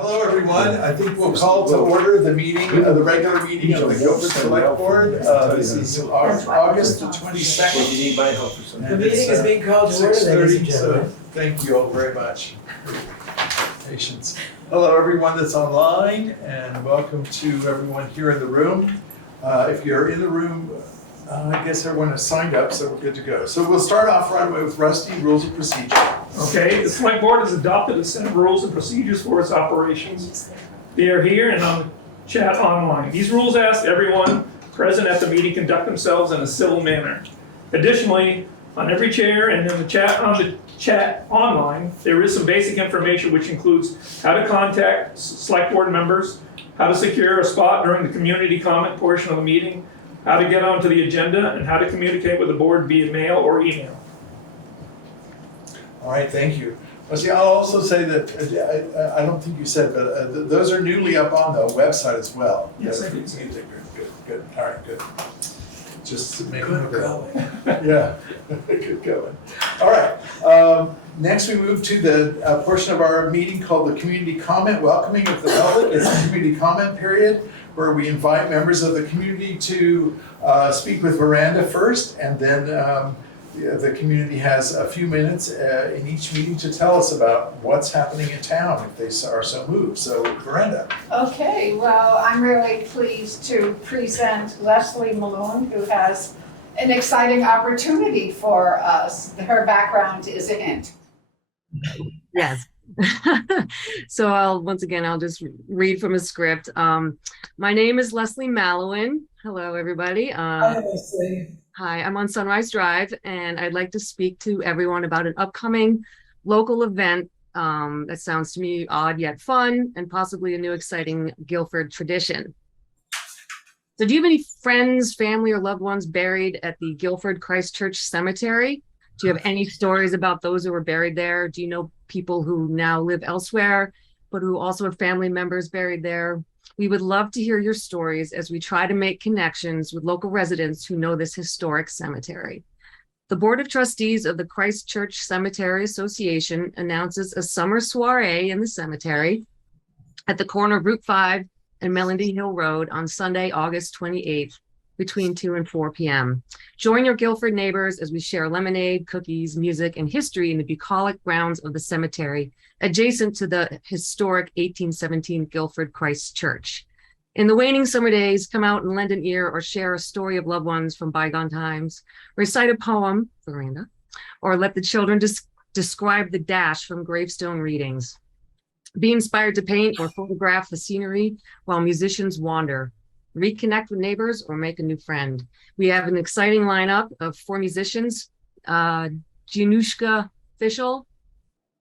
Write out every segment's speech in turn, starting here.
Hello, everyone. I think we'll call to order the meeting, the regular meeting of the Guilford Selectboard. This is August the 22nd. The meeting is being called to order, ladies and 6:30, so gentlemen. thank you all very much for your patience. Hello, everyone that's online, and welcome to everyone here in the room. If you're in the room, I guess everyone has signed up, so we're good to go. So we'll start off right away with Rusty, Rules of Procedure. Okay, the Select Board has adopted a set of rules and procedures for its operations. They are here and on the chat online. These rules ask everyone present at the meeting conduct themselves in a civil manner. Additionally, on every chair and in the chat online, there is some basic information which includes how to contact Select Board members, how to secure a spot during the community comment portion of the meeting, how to get onto the agenda, and how to communicate with the board via mail or email. All right, thank you. Well, see, I'll also say that, I don't think you said, but those are newly up on the website as well. Yes, I did. Good, all right, good. Just making Good it going. Yeah, good going. All right, next we move to the portion of our meeting called the Community Comment Welcoming of the Public. It's a community comment period where we invite members of the community to speak with Veranda first, and then the community has a few minutes in each meeting to tell us about what's happening in town if they are so moved. So, Veranda. Okay, well, I'm really pleased to present Leslie Malone, who has an exciting opportunity for us. Her background is a hint. Yes. So I'll just read from a script. My name is Leslie Mallowan. Hello, everybody. Hi, Leslie. Hi, I'm on Sunrise Drive, and I'd like to speak to everyone about an upcoming local event that sounds to me odd yet fun, and possibly a new exciting Guilford tradition. So do you have any friends, family, or loved ones buried at the Guilford Christ Church Cemetery? Do you have any stories about those who were buried there? Do you know people who now live elsewhere, but who also have family members buried there? We would love to hear your stories as we try to make connections with local residents who know this historic cemetery. The Board of Trustees of the Christ Church Cemetery Association announces a summer soiree in the cemetery at the corner of Route 5 and Melody Hill Road on Sunday, August 28th, between 2 and 4 p.m. Join your Guilford neighbors as we share lemonade, cookies, music, and history in the bucolic grounds of the cemetery, adjacent to the historic 1817 Guilford Christ Church. In the waning summer days, come out and lend an ear or share a story of loved ones from bygone times, recite a poem, Veranda, or let the children describe the dash from gravestone readings. Be inspired to paint or photograph the scenery while musicians wander. Reconnect with neighbors or make a new friend. We have an exciting lineup of 4 musicians, Januszka Fischel,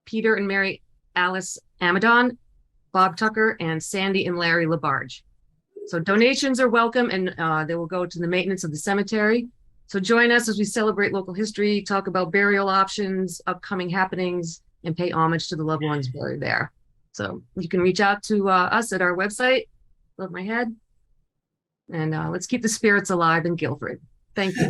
Peter and Mary Alice Amadon, Bob Tucker, and Sandy and Larry Labarge. So donations are welcome, and they will go to the maintenance of the cemetery. So join us as we celebrate local history, talk about burial options, upcoming happenings, and pay homage to the loved ones buried there. So you can reach out to us at our website, Love My Head. And let's keep the spirits alive in Guilford. Thank you.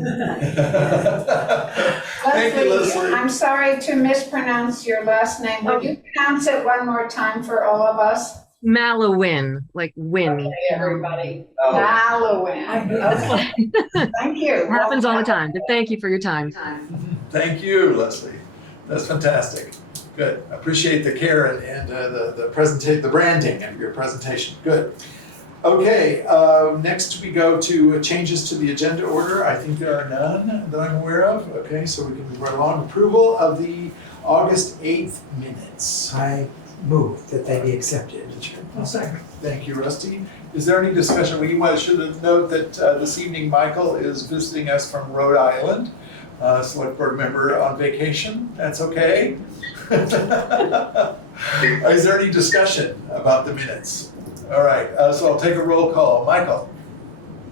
Thank you, Leslie. I'm sorry to mispronounce your last name. Would you pronounce it one more time for all of us? Mallowan, like win. Okay, everybody. Mallowan. Okay. Thank you. It happens all the time, but thank you for your time. Thank you, Leslie. That's fantastic. Good. I appreciate the care and the branding of your presentation. Good. Okay, next we go to changes to the agenda order. I think there are none that I'm aware of. Okay, so we can move right along. Approval of the August 8th minutes. I move that they be accepted. I'll second. Thank you, Rusty. Is there any discussion? We should note that this evening Michael is visiting us from Rhode Island, Select Board member on vacation. That's okay. Is there any discussion about the minutes? All right, so I'll take a roll call. Michael?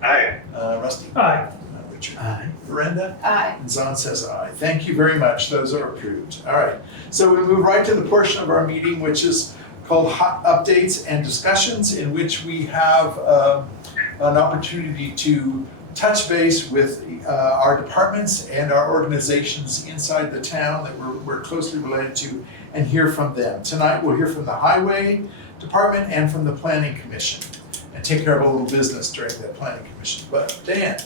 Aye. Rusty? Aye. Richard? Aye. Veranda? Aye. And Zahn says aye. Thank you very much. Those are approved. All right. So we move right to the portion of our meeting which is called Hot Updates and Discussions, in which we have an opportunity to touch base with our departments and our organizations inside the town that we're closely related to and hear from them. Tonight we'll hear from the Highway, Department and from the Planning Commission, and take care of a little business during that Planning Commission. But Dan,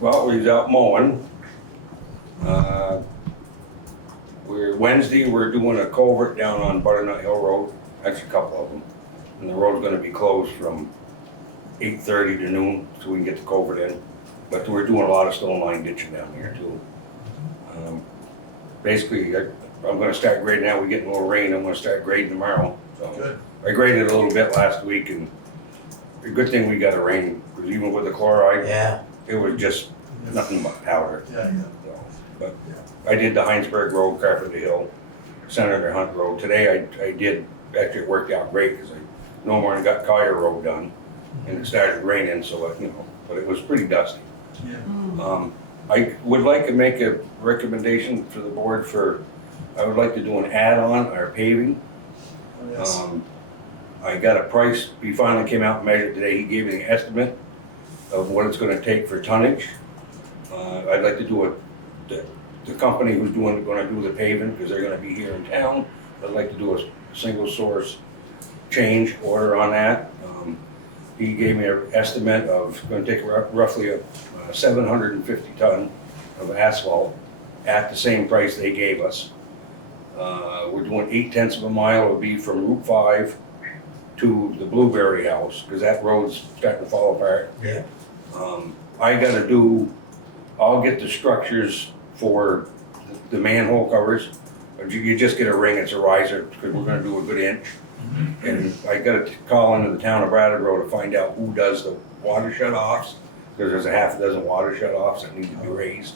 Well, we was out mowing. We're doing a culvert down on Butternut Hill Road, actually a couple of them. And the road's gonna be closed from 8:30 to noon, so we can get the culvert in. But we're doing a lot of stone line ditching down here too. Basically, I'm gonna start grading now, we're getting a little rain, I'm gonna start grading tomorrow. So good. I graded a little bit last week, and a good thing we got a rain, because even with the chloride, Yeah. it was just nothing but powder. Yeah, So, but I did the Heinsberg Road, Carpenter Hill, Senator Hunt Road. Today I did, actually it worked out great because I no more than got Collier Road done, and it started raining, so but it was pretty dusty. yeah. I would like to make a recommendation for the board I would like to do an add-on or paving. Oh, yes. I got a price, he finally came out and measured today, he gave me an estimate of what it's gonna take for tonnage. I'd like to do the company who's gonna do the paving, because they're gonna be here in town, I'd like to do a single source change order on that. He gave me an estimate of, gonna take roughly a 750 ton of asphalt at the same price they gave us. We're doing 8/10 of a mile, it would be from Route 5 to the Blueberry House, because that road's starting to fall apart. Yeah. I'll get the structures for the manhole covers. You just get a ring, it's a riser, because we're gonna do a good inch. And I gotta call into the town of Brattleboro to find out who does the water shut-offs, because there's a half a dozen water shut-offs that need to be raised.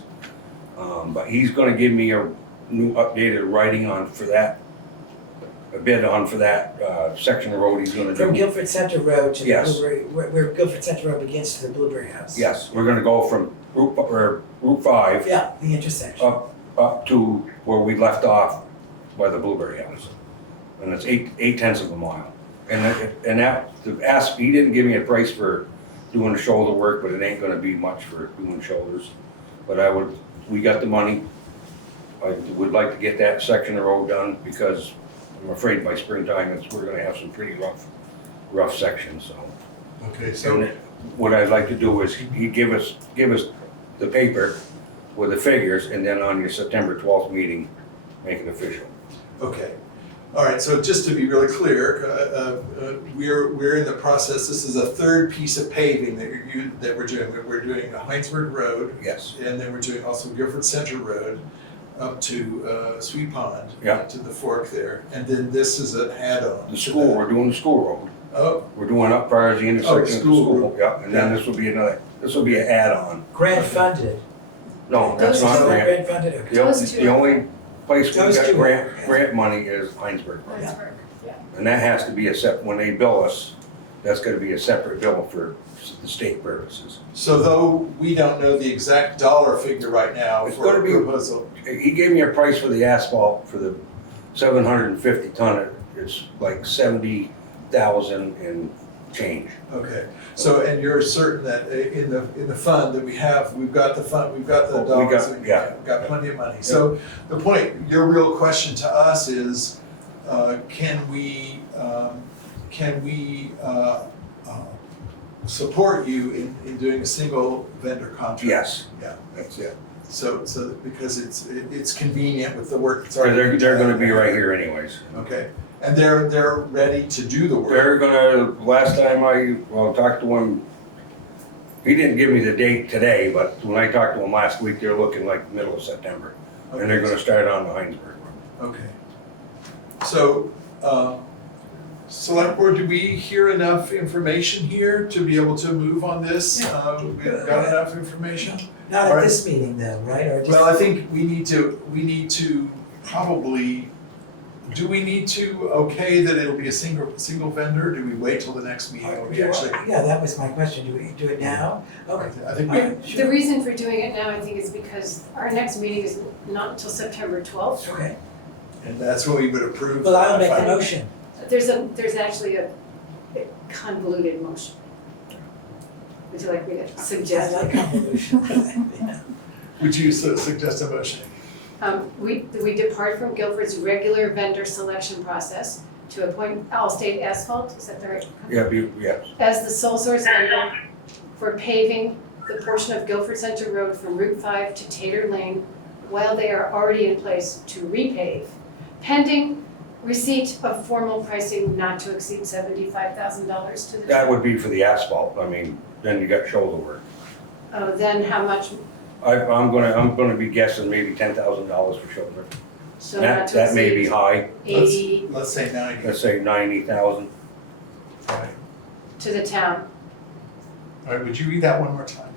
But he's gonna give me a new updated writing for that section of road he's gonna From do. Guilford Center Road to the Yes. Blueberry, where Guilford Center Road begins to the Blueberry House. Yes, we're gonna go from Route 5 Yeah, the intersection. up to where we left off by the Blueberry House. And it's 8/10 of a mile. He didn't give me a price for doing the shoulder work, but it ain't gonna be much for doing shoulders. But we got the money. I would like to get that section of road done, because I'm afraid by springtime, we're gonna have some pretty rough sections, so. Okay, so, What I'd like to do is he give us the paper with the figures, and then on your September 12th meeting, make it official. okay. All right, so just to be really clear, we're in the process, this is a third piece of paving that we're doing. We're doing the Heinsberg Road, Yes. and then we're doing also Guilford Center Road up to Sweet Pond, Yeah. to the fork there. And then this is an add-on. The to school, that. we're doing the school road. Oh, We're doing up far as the intersection of the school school, road. yeah, and then this will be an add-on. Grant funded. No, that's Those not two- grant. Grant funded, okay. The only place we Those got two grant are. money is Heinsberg. Heinsberg, yeah. And that has to be when they bill us, that's gonna be a separate bill for the state purposes. so though we don't know the exact dollar figure right now It's for a gonna be- proposal. He gave me a price for the asphalt for the 750 ton, it's like 70,000 and change. Okay, so, and you're certain that in the fund that we've got the fund, we've got the Oh, we dollars, got- we've yeah. got plenty of money. So the point, your real question to us is, can we support you in doing a single vendor contract? Yes. Yeah, That's it. so because it's convenient with the work that's Or already. they're gonna be right here anyways. Okay, and they're ready to do the work. They're gonna, last time I talked to him, he didn't give me the date today, but when I talked to him last week, they're looking like middle of September. And they're gonna start on the Heinsberg one. Okay. So, Select Board, do we hear enough information here to be able to move on this? We've got enough information? Not Alright. at this meeting though, right? Or just- Well, I think we need to probably, do we need to okay that it'll be a single vendor? Do we wait till the next meeting when we actually? Yeah, that was my question. Do we do it now? Okay. I think Alright, we, The sure. reason for doing it now, I think, is because our next meeting is not until September 12th. Okay. and that's when we would approve. Well, I'll make the final- motion. There's actually a convoluted motion. Would you like me to suggest I like it? convolution. Would you suggest a motion? We depart from Guilford's regular vendor selection process to appoint Allstate Asphalt, is that the right? Yes. As the sole source vendor for paving the portion of Guilford Center Road from Route 5 to Tater Lane while they are already in place to repave, pending receipt of formal pricing not to exceed $75,000 to the town. That would be for the asphalt, I mean, then you got shoulder work. Then how much, I'm gonna be guessing maybe $10,000 for shoulder. so not to That may be exceed high, 80 Let's say 90. let's say 90,000. Right. to the town. All right, would you read that one more time?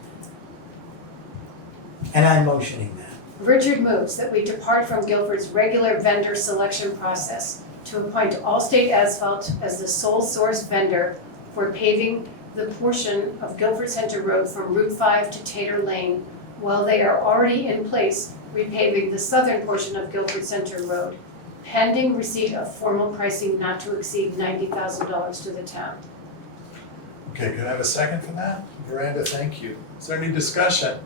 And I'm motioning that. Richard moves that we depart from Guilford's regular vendor selection process to appoint Allstate Asphalt as the sole source vendor for paving the portion of Guilford Center Road from Route 5 to Tater Lane while they are already in place repaving the southern portion of Guilford Center Road, pending receipt of formal pricing not to exceed $90,000 to the town. Okay, could I have a second for that? Miranda, thank you. Is there any discussion?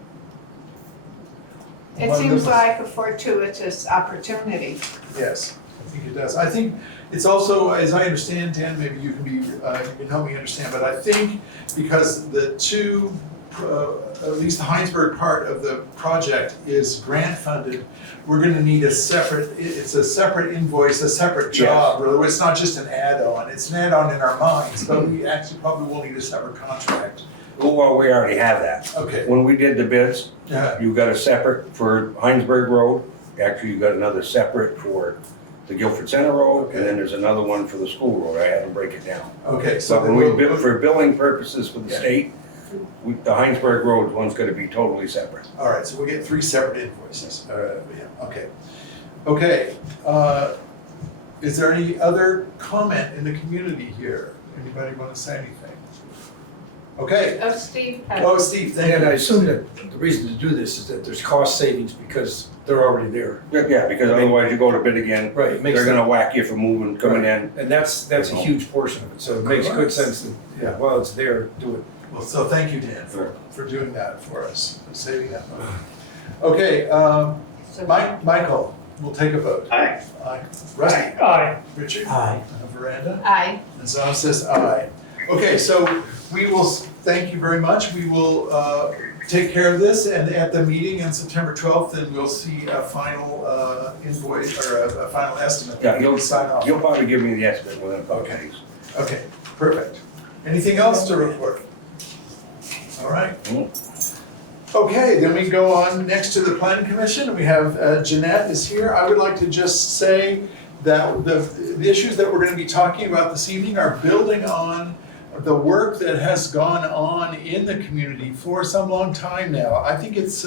It seems like a fortuitous opportunity. Yes, I think it does. I think it's also, as I understand, Dan, maybe you can help me understand, but I think because the two, at least the Heinsberg part of the project is grant funded, we're gonna need it's a separate invoice, a separate job, really. It's not just an add-on, it's an add-on in our minds, but we actually probably will need a separate contract. Well, we already have that. Okay, When we did the bids, yeah, you got a separate for Heinsberg Road, actually you got another separate for the Guilford Center Road, and then there's another one for the school road, I had them break it down. okay, so But then when we we'll, bid for billing purposes for the Yeah. state, the Heinsberg Road one's gonna be totally separate. all right, so we'll get 3 separate invoices. Yeah, okay. Okay, is there any other comment in the community here? Anybody want to say anything? Okay, Oh, Steve, oh, Steve, thank And I you. assume that the reason to do this is that there's cost savings because they're already there. Yeah, because otherwise you go to bid again, Right. It makes they're gonna whack you for moving, coming in. And that's a huge portion of it, so it makes good sense that, Yeah. while it's there, do it. Well, so thank you, Dan, for doing that for us, for saving that money. Okay, Michael, we'll take a vote. Aye. Aye. Rusty? Aye. Richard? Aye. Miranda? aye. And Tom says aye. Okay, so we will, thank you very much. We will take care of this, and at the meeting on September 12th, then we'll see a final invoice, or a final estimate. Yeah, that we you'll can sign off. You'll probably give me the estimate within a couple Okay. days. Okay, perfect. Anything else to report? All right. Okay, then we go on next to the planning commission. We have Jeanette is here. I would like to just say that the issues that we're gonna be talking about this evening are building on the work that has gone on in the community for some long time now. I think it's,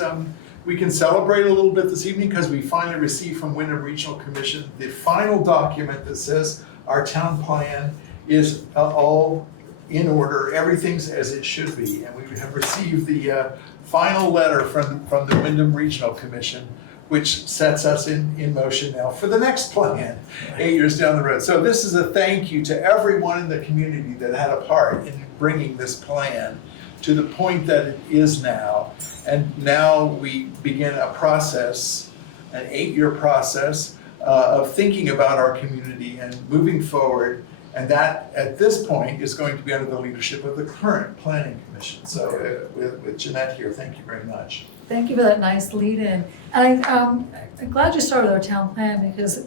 we can celebrate a little bit this evening because we finally received from Wyndham Regional Commission the final document that says our town plan is all in order, everything's as it should be. And we have received the final letter from the Wyndham Regional Commission, which sets us in motion now for the next plan, 8 years down the road. So this is a thank you to everyone in the community that had a part in bringing this plan to the point that it is now. And now we begin a process, an 8-year process of thinking about our community and moving forward. And that, at this point, is going to be under the leadership of the current planning commission. So with Jeanette here, thank you very much. Thank you for that nice lead-in. And I'm glad you started with our town plan, because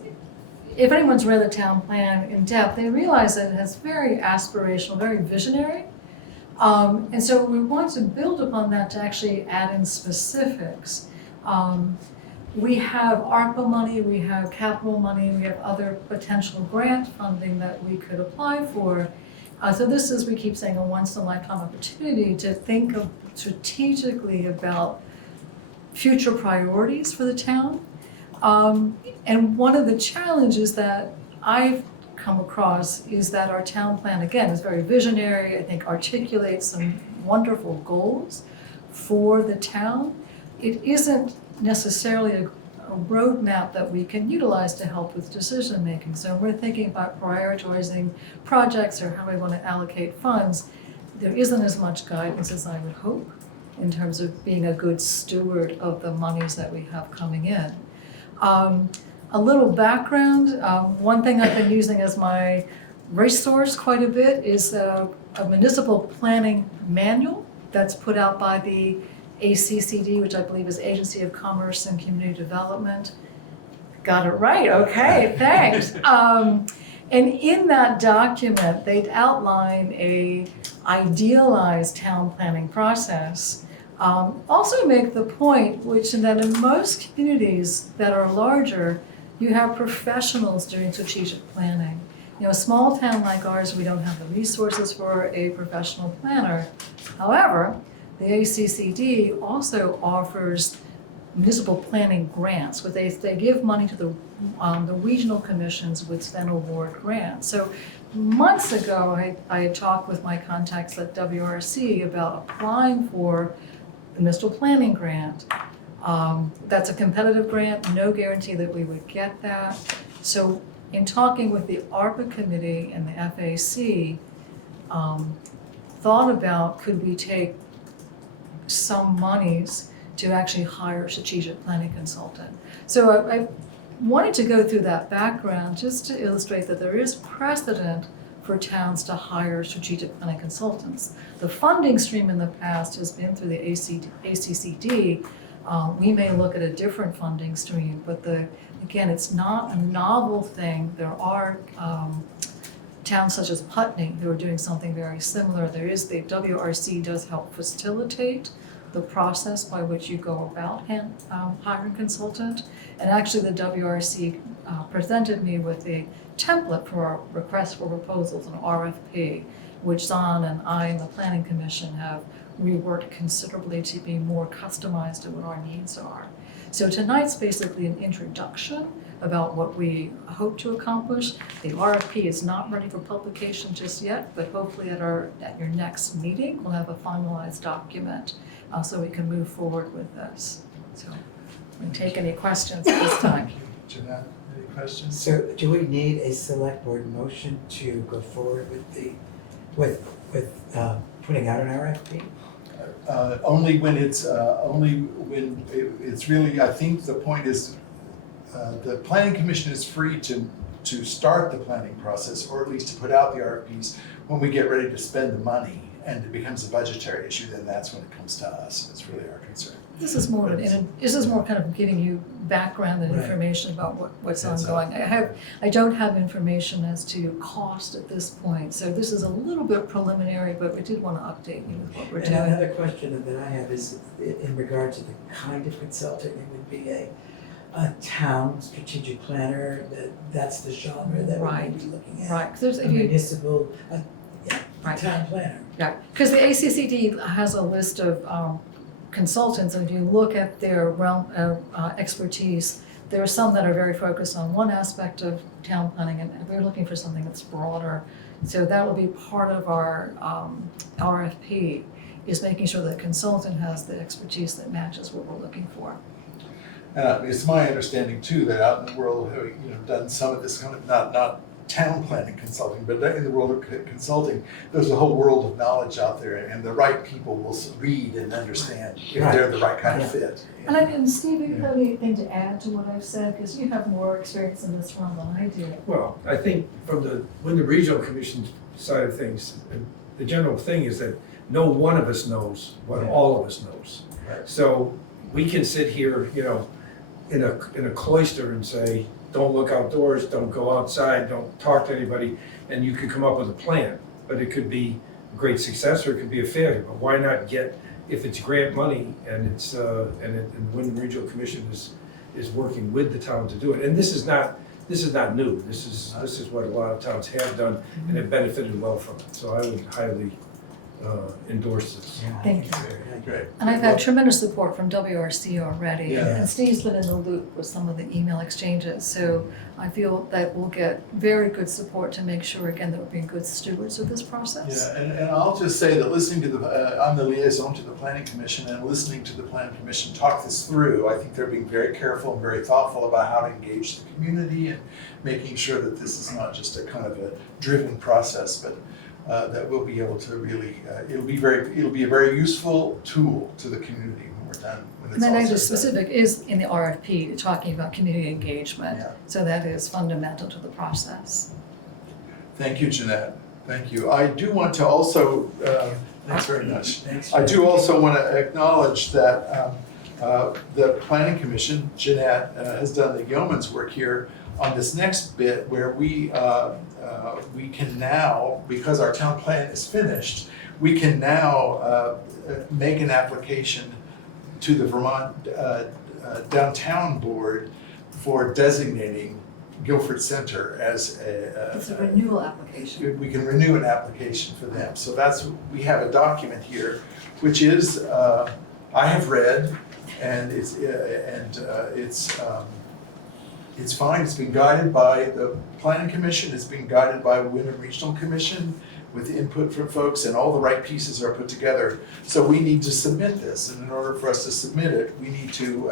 if anyone's read the town plan in depth, they realize that it has very aspirational, very visionary. And so we want to build upon that to actually add in specifics. We have ARPA money, we have capital money, we have other potential grant funding that we could apply for. So this is, we keep saying, a once-in-a-lifetime opportunity to think of strategically about future priorities for the town. And one of the challenges that I've come across is that our town plan, again, is very visionary, I think articulates some wonderful goals for the town. It isn't necessarily a roadmap that we can utilize to help with decision making. So we're thinking about prioritizing projects or how we want to allocate funds. There isn't as much guidance as I would hope in terms of being a good steward of the monies that we have coming in. A little background, one thing I've been using as my resource quite a bit is a municipal planning manual that's put out by the ACCD, which I believe is Agency of Commerce and Community Development. Got it right, okay, thanks. And in that document, they'd outline a idealized town planning process. Also make the point, which that in most communities that are larger, you have professionals doing strategic planning. You know, a small town like ours, we don't have the resources for a professional planner. However, the ACCD also offers municipal planning grants, where they give money to the regional commissions, which then award grants. So months ago, I had talked with my contacts at WRC about applying for the municipal planning grant. That's a competitive grant, no guarantee that we would get that. So in talking with the ARPA committee and the FAC, thought about could we take some monies to actually hire a strategic planning consultant. So I wanted to go through that background just to illustrate that there is precedent for towns to hire strategic planning consultants. The funding stream in the past has been through the ACCD. We may look at a different funding stream, but again, it's not a novel thing. There are towns such as Putney who are doing something very similar. The WRC does help facilitate the process by which you go about hiring a consultant. And actually the WRC presented me with a template for our request for proposals, an RFP, which Zahn and I and the Planning Commission have reworked considerably to be more customized to what our needs are. So tonight's basically an introduction about what we hope to accomplish. The RFP is not ready for publication just yet, but hopefully at your next meeting, we'll have a finalized document so we can move forward with this. So we can take any questions at this time. Jeanette, any questions? So do we need a select board motion to go forward with putting out an RFP? Only when it's really, I think the point is, the planning commission is free to start the planning process, or at least to put out the RFPs when we get ready to spend the money and it becomes a budgetary issue. Then that's when it comes to us. It's really our concern. This is more kind of giving you background and Right. information about what's That's ongoing. I don't have information as to cost at this point, so this is a little bit preliminary, but we did want to update you with what we're And doing. another question that I have is in regard to the kind of consultant. It would be a town strategic planner, that's the genre that we Right. would be looking at. Right, 'cause there's, A if you, municipal, Right. town planner. yeah, because the ACCD has a list of consultants, and if you look at their realm of expertise, there are some that are very focused on one aspect of town planning, and we're looking for something that's broader. So that will be part of our RFP, is making sure that the consultant has the expertise that matches what we're looking for. It's my understanding too that out in the world, having done some of this kind of not town planning consulting, but in the world of consulting, there's a whole world of knowledge out there, and the right people will read and understand if they're the right kind of fit. And Steve, do you have anything to add to what I've said? Because you have more experience in this realm than I do. Well, I think when the regional commission side of things, the general thing is that no one of us knows what all of us knows. Right. So we can sit here, in a cloister and say, don't look outdoors, don't go outside, don't talk to anybody, and you could come up with a plan. But it could be a great success or it could be a failure. But why not get, if it's grant money and it's and the Wyndham Regional Commission is working with the town to do it. And this is not new. This is what a lot of towns have done and have benefited well from it. So I would highly endorse this. Yeah, I Thank think it's very good. Great. And I've had tremendous support from WRC already. Yeah. And Steve's been in the loop with some of the email exchanges. So I feel that we'll get very good support to make sure, again, that we're being good stewards of this process. Yeah, and I'll just say that listening to I'm the liaison to the Planning Commission, and listening to the Planning Commission talk this through, I think they're being very careful and very thoughtful about how to engage the community and making sure that this is not just a kind of a driven process, but that we'll be able to really, it'll be a very useful tool to the community when we're then when And it's all that said language and done. specific is in the RFP, talking about community engagement. Yeah. So that is fundamental to the process. Thank you, Jeanette. Thank you. I do want to also, thanks very much. Thanks. I do also want to acknowledge that the Planning Commission, Jeanette, has done the yeoman's work here on this next bit where we can now, because our town plan is finished, we can now make an application to the Vermont Downtown Board for designating Guilford Center as It's a renewal application. we can renew an application for them. So we have a document here, which is, I have read, and it's fine. It's been guided by the Planning Commission, it's been guided by Wyndham Regional Commission with input from folks, and all the right pieces are put together. So we need to submit this, and in order for us to submit it, we need to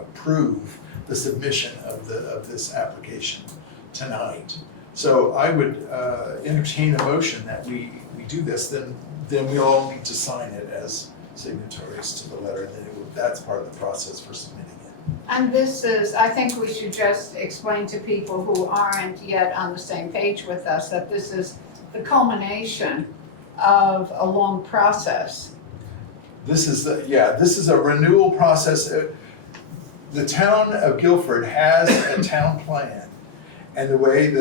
approve the submission of this application tonight. So I would entertain a motion that we do this, then we all need to sign it as signatories to the letter, and then that's part of the process for submitting it. And this is, I think we should just explain to people who aren't yet on the same page with us that this is the culmination of a long process. This is a renewal process. The town of Guilford has a town plan, and the way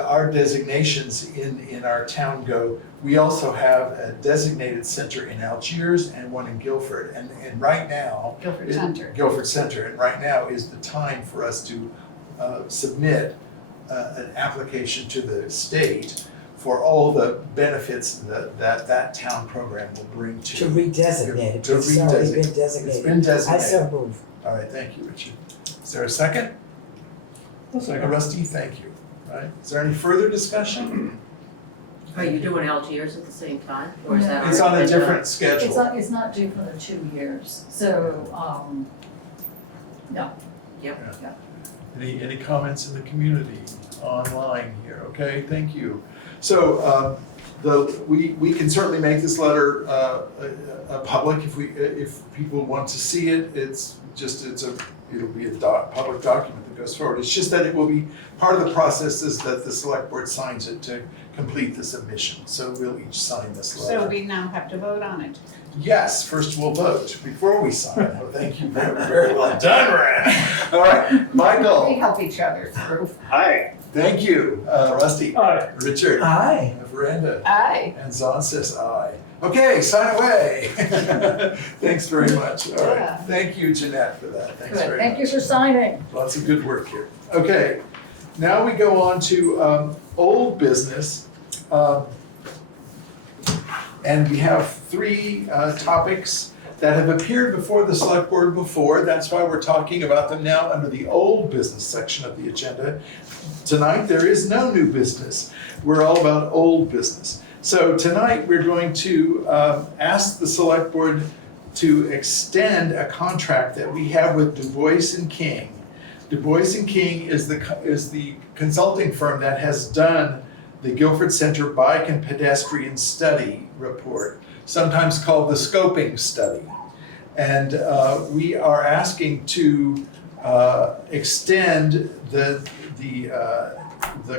our designations in our town go, we also have a designated center in Algiers and one in Guilford, and right now Guilford Center. And right now is the time for us to submit an application to the state for all the benefits that town program will bring to. To redesignate it, To it's already been redesignate. designated. It's been designated. I so move. All right, thank you, Richard. Is there a second? Rusty, thank you. All right, is there any further discussion? Are you doing Algiers at the same time, or is that? It's on a already been different It's schedule. not due for the 2 years, so, no. Any comments in the community online here? Okay, thank you. So we can certainly make this letter public if people want to see it. It'll be a public document that goes forward. It's just that it will be part of the process is that the select board signs it to complete the submission. So we'll each sign this letter. So we now have to vote on it. Yes, first we'll vote before we sign. Oh, thank you, very well done, Rand. All right, Michael. We help each other through. Hi. Thank you, Rusty. Aye. Richard. Aye. Miranda. Aye. And Zon says aye. Okay, sign away. Thanks very much. All right. Yeah. Thank you, Jeanette, for that. Thanks Good, very thank you much. for signing. Lots of good work here. Okay, now we go on to old business. And we have 3 topics that have appeared before the select board before. That's why we're talking about them now under the old business section of the agenda. Tonight, there is no new business. We're all about old business. So tonight, we're going to ask the select board to extend a contract that we have with DuBois King. DuBois King is the consulting firm that has done the Guilford Center Bike and Pedestrian Study Report, sometimes called the Scoping Study. And we are asking to extend the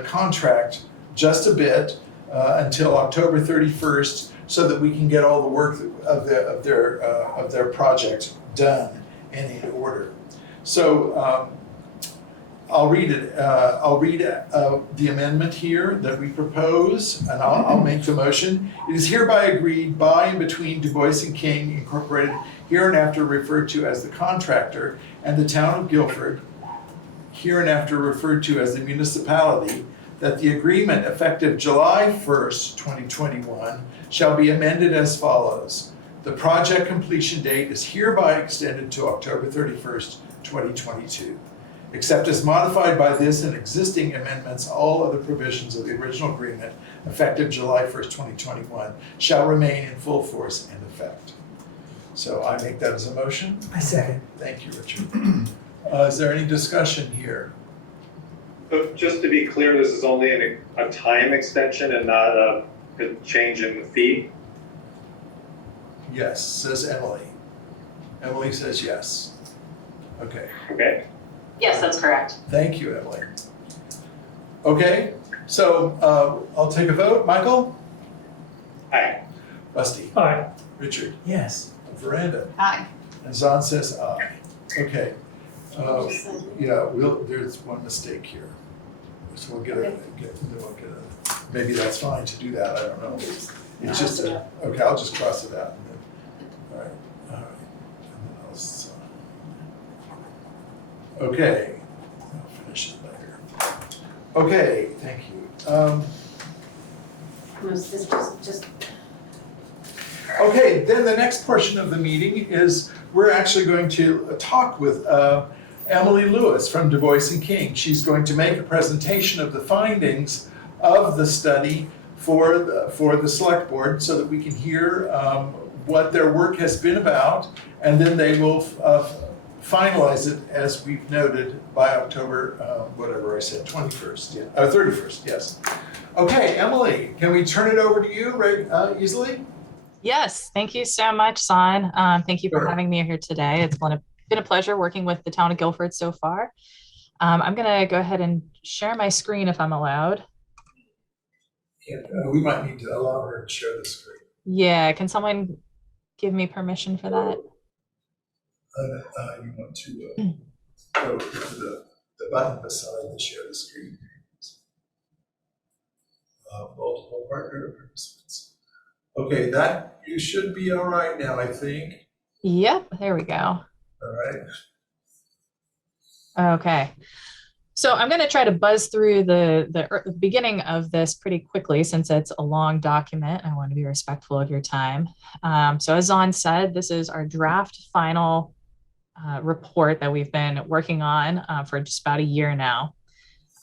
contract just a bit until October 31st, so that we can get all the work of their project done and in order. So I'll read it. I'll read the amendment here that we propose, and I'll make the motion. It is hereby agreed by and between DuBois King Incorporated, hereinafter referred to as the contractor, and the town of Guilford, hereinafter referred to as the municipality, that the agreement effective July 1st, 2021, shall be amended as follows. The project completion date is hereby extended to October 31st, 2022. Except as modified by this and existing amendments, all other provisions of the original agreement effective July 1st, 2021 shall remain in full force and effect. So I make that as a motion. I second. Thank you, Richard. Is there any discussion here? But just to be clear, this is only a time extension and not a change in the fee? Yes, says Emily. Emily says yes. Okay, Okay, Yes, that's correct. thank you, Emily. Okay, so I'll take a vote. Michael? aye. Rusty? Aye. Richard? Yes. Veranda? Aye. And Zahn says aye. Okay. Yeah, there's one mistake here. So we'll maybe that's fine to do that, I don't know. It's just okay, I'll just cross it out. All right. And then I'll sign. Okay, I'll finish it later. Okay, thank you. Was this just Okay, then the next portion of the meeting is we're actually going to talk with Emily Lewis from DuBois King. She's going to make a presentation of the findings of the study for the select board so that we can hear what their work has been about, and then they will finalize it, as we've noted, by October, whatever I said, 21st, yeah, 31st, yes. Okay, Emily, can we turn it over to you easily? Yes, thank you so much, Son. Thank you for Sure. having me here today. It's been a pleasure working with the town of Guilford so far. I'm gonna go ahead and share my screen if I'm allowed. Yeah, we might need to allow her to share the screen. Yeah, can someone give me permission for that? You want to go to the button beside the share the screen. Multiple partner participants. Okay, that you should be all right now, I think. Yep, there we go. All right. Okay. So I'm going to try to buzz through the beginning of this pretty quickly since it's a long document. I want to be respectful of your time. So as Zahn said, this is our draft final report that we've been working on for just about a year now.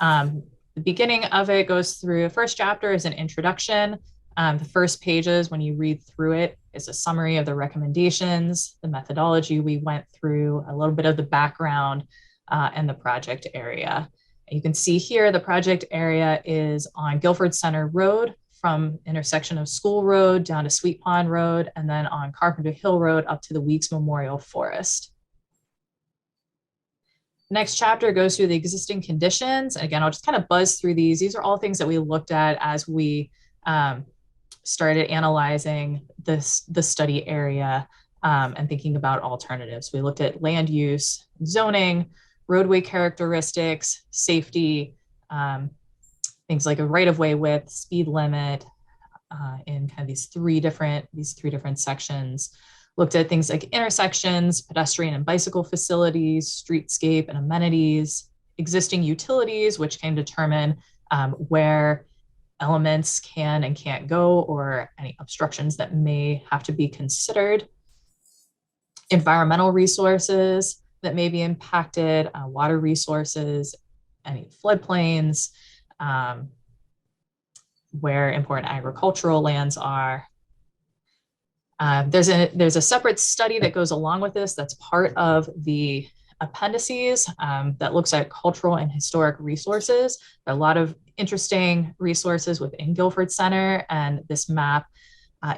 The beginning of it goes through, the first chapter is an introduction. The first pages, when you read through it, is a summary of the recommendations, the methodology we went through, a little bit of the background, and the project area. You can see here the project area is on Guilford Center Road from intersection of School Road down to Sweet Pond Road, and then on Carpenter Hill Road up to the Weeks Memorial Forest. Next chapter goes through the existing conditions. Again, I'll just kind of buzz through these. These are all things that we looked at as we started analyzing the study area and thinking about alternatives. We looked at land use, zoning, roadway characteristics, safety, things like a right-of-way width, speed limit, in kind of these three different sections. Looked at things like intersections, pedestrian and bicycle facilities, streetscape and amenities, existing utilities, which can determine where elements can and can't go, or any obstructions that may have to be considered. Environmental resources that may be impacted, water resources, any floodplains, where important agricultural lands are. There's a separate study that goes along with this that's part of the appendices that looks at cultural and historic resources. There are a lot of interesting resources within Guilford Center, and this map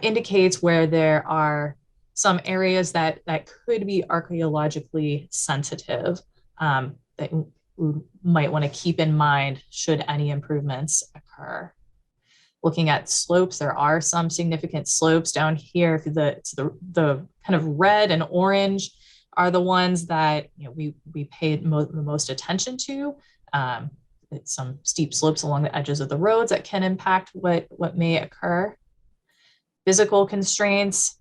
indicates where there are some areas that could be archaeologically sensitive that we might want to keep in mind should any improvements occur. Looking at slopes, there are some significant slopes down here. The kind of red and orange are the ones that we paid the most attention to. It's some steep slopes along the edges of the roads that can impact what may occur. Physical constraints.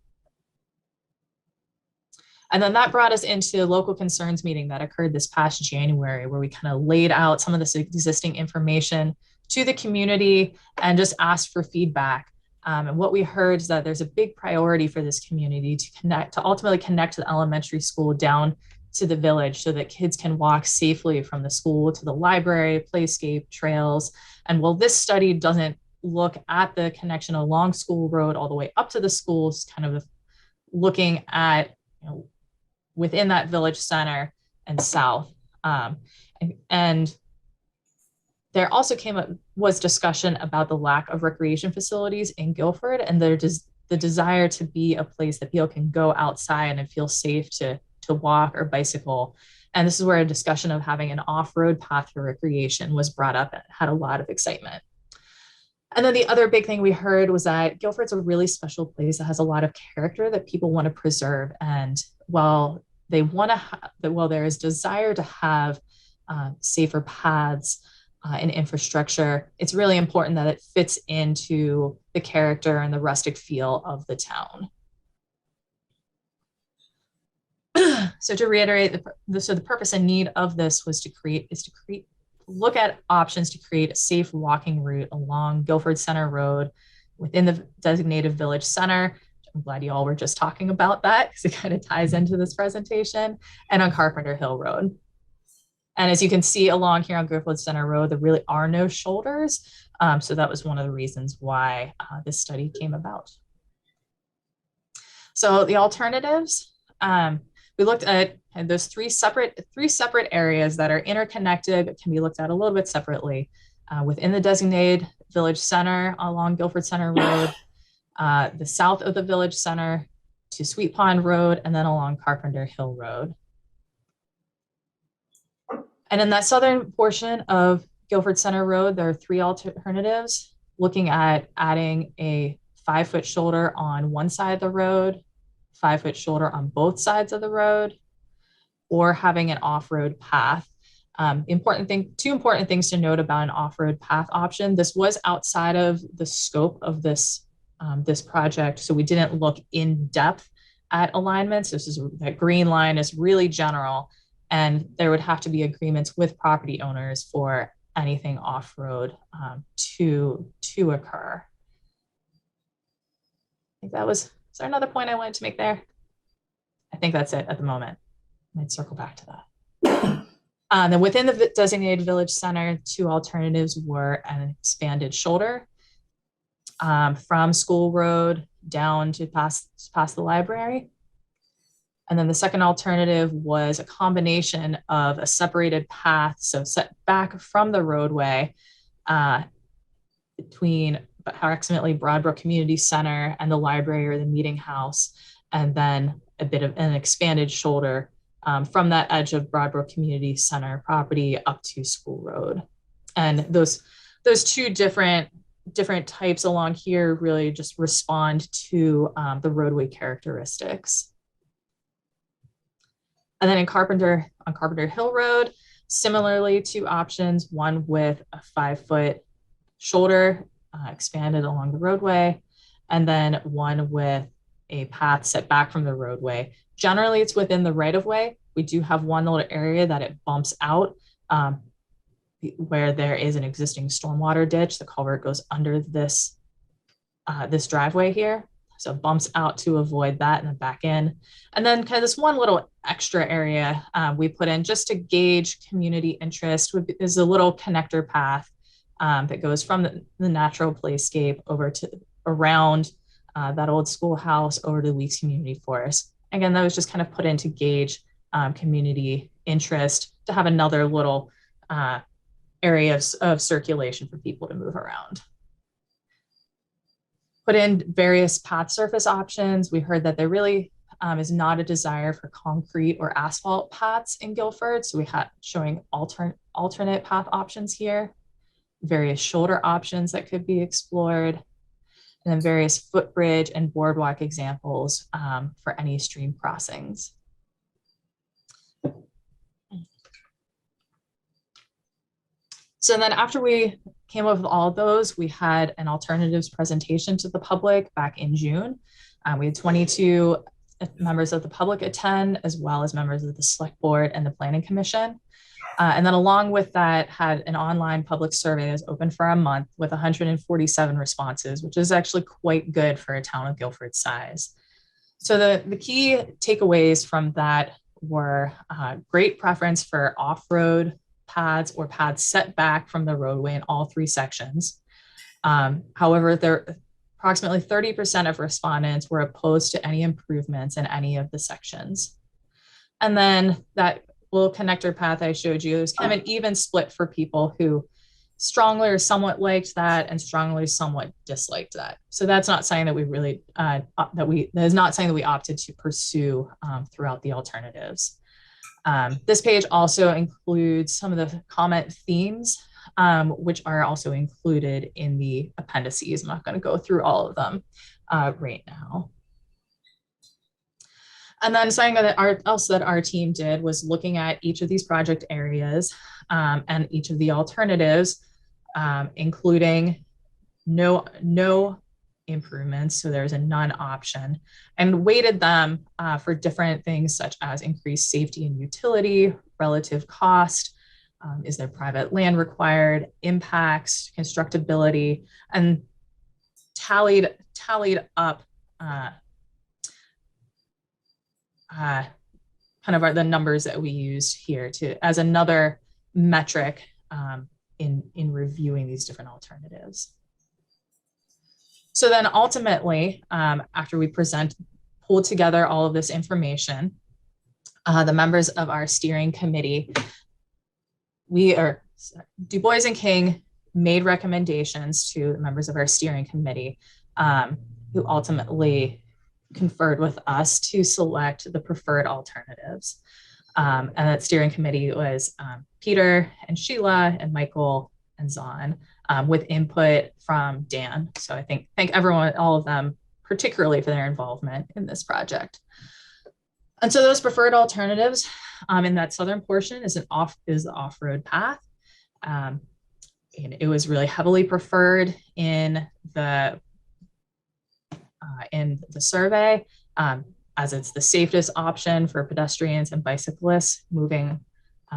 And then that brought us into the local concerns meeting that occurred this past January, where we kind of laid out some of this existing information to the community and just asked for feedback. And what we heard is that there's a big priority for this community to ultimately connect the elementary school down to the village so that kids can walk safely from the school to the library, playscape, trails. And while this study doesn't look at the connection along School Road all the way up to the schools, kind of looking at within that village center and south. And there also was discussion about the lack of recreation facilities in Guilford, and the desire to be a place that people can go outside and feel safe to walk or bicycle. And this is where a discussion of having an off-road path for recreation was brought up and had a lot of excitement. And then the other big thing we heard was that Guilford's a really special place that has a lot of character that people want to preserve. And while they want to, while there is desire to have safer paths and infrastructure, it's really important that it fits into the character and the rustic feel of the town. So to reiterate, so the purpose and need of this was to look at options to create a safe walking route along Guilford Center Road within the designated village center. I'm glad you all were just talking about that because it kind of ties into this presentation, and on Carpenter Hill Road. And as you can see along here on Guilford Center Road, there really are no shoulders. So that was one of the reasons why this study came about. So the alternatives, we looked at those three separate areas that are interconnected, but can be looked at a little bit separately within the designated village center along Guilford Center Road, the south of the village center to Sweet Pond Road, and then along Carpenter Hill Road. And in that southern portion of Guilford Center Road, there are three alternatives, looking at adding a 5-foot shoulder on one side of the road, 5-foot shoulder on both sides of the road, or having an off-road path. Two important things to note about an off-road path option. This was outside of the scope of this project, so we didn't look in depth at alignments. That green line is really general, and there would have to be agreements with property owners for anything off-road to occur. I think is there another point I wanted to make there? I think that's it at the moment. I might circle back to that. Then within the designated village center, two alternatives were an expanded shoulder from School Road down to past the library. And then the second alternative was a combination of a separated path, so set back from the roadway between approximately Broadbrook Community Center and the library or the meeting house, and then a bit of an expanded shoulder from that edge of Broadbrook Community Center property up to School Road. And those two different types along here really just respond to the roadway characteristics. And then on Carpenter Hill Road, similarly, two options, one with a 5-foot shoulder expanded along the roadway, and then one with a path set back from the roadway. Generally, it's within the right-of-way. We do have one little area that it bumps out where there is an existing stormwater ditch. The culvert goes under this driveway here. So it bumps out to avoid that and then back in. And then kind of this one little extra area we put in just to gauge community interest is a little connector path that goes from the natural playscape over to around that old schoolhouse over to the Weeks Community Forest. Again, that was just kind of put in to gauge community interest, to have another little area of circulation for people to move around. Put in various path surface options. We heard that there really is not a desire for concrete or asphalt paths in Guilford. So we had showing alternate path options here, various shoulder options that could be explored, and then various footbridge and boardwalk examples for any stream crossings. So then after we came up with all of those, we had an alternatives presentation to the public back in June. We had 22 members of the public attend, as well as members of the select board and the planning commission. And then along with that, had an online public survey that was open for a month with 147 responses, which is actually quite good for a town of Guilford's size. So the key takeaways from that were great preference for off-road paths or paths set back from the roadway in all three sections. However, approximately 30% of respondents were opposed to any improvements in any of the sections. And then that little connector path I showed you is kind of an even split for people who strongly or somewhat liked that, and strongly somewhat disliked that. So that's not something that we really that is not something that we opted to pursue throughout the alternatives. This page also includes some of the comment themes, which are also included in the appendices. I'm not going to go through all of them right now. And then something that our team did was looking at each of these project areas and each of the alternatives, including no improvements, so there's a none option, and weighted them for different things such as increased safety and utility, relative cost, is there private land required, impacts, constructability, and tallied up kind of the numbers that we used here as another metric in reviewing these different alternatives. So then ultimately, after we pulled together all of this information, the members of our steering committee, DuBois and King made recommendations to the members of our steering committee, who ultimately conferred with us to select the preferred alternatives. And that steering committee was Peter and Sheila and Michael and Zahn, with input from Dan. So I thank everyone, all of them, particularly for their involvement in this project. And so those preferred alternatives in that southern portion is the off-road path. And it was really heavily preferred in the survey, as it's the safest option for pedestrians and bicyclists moving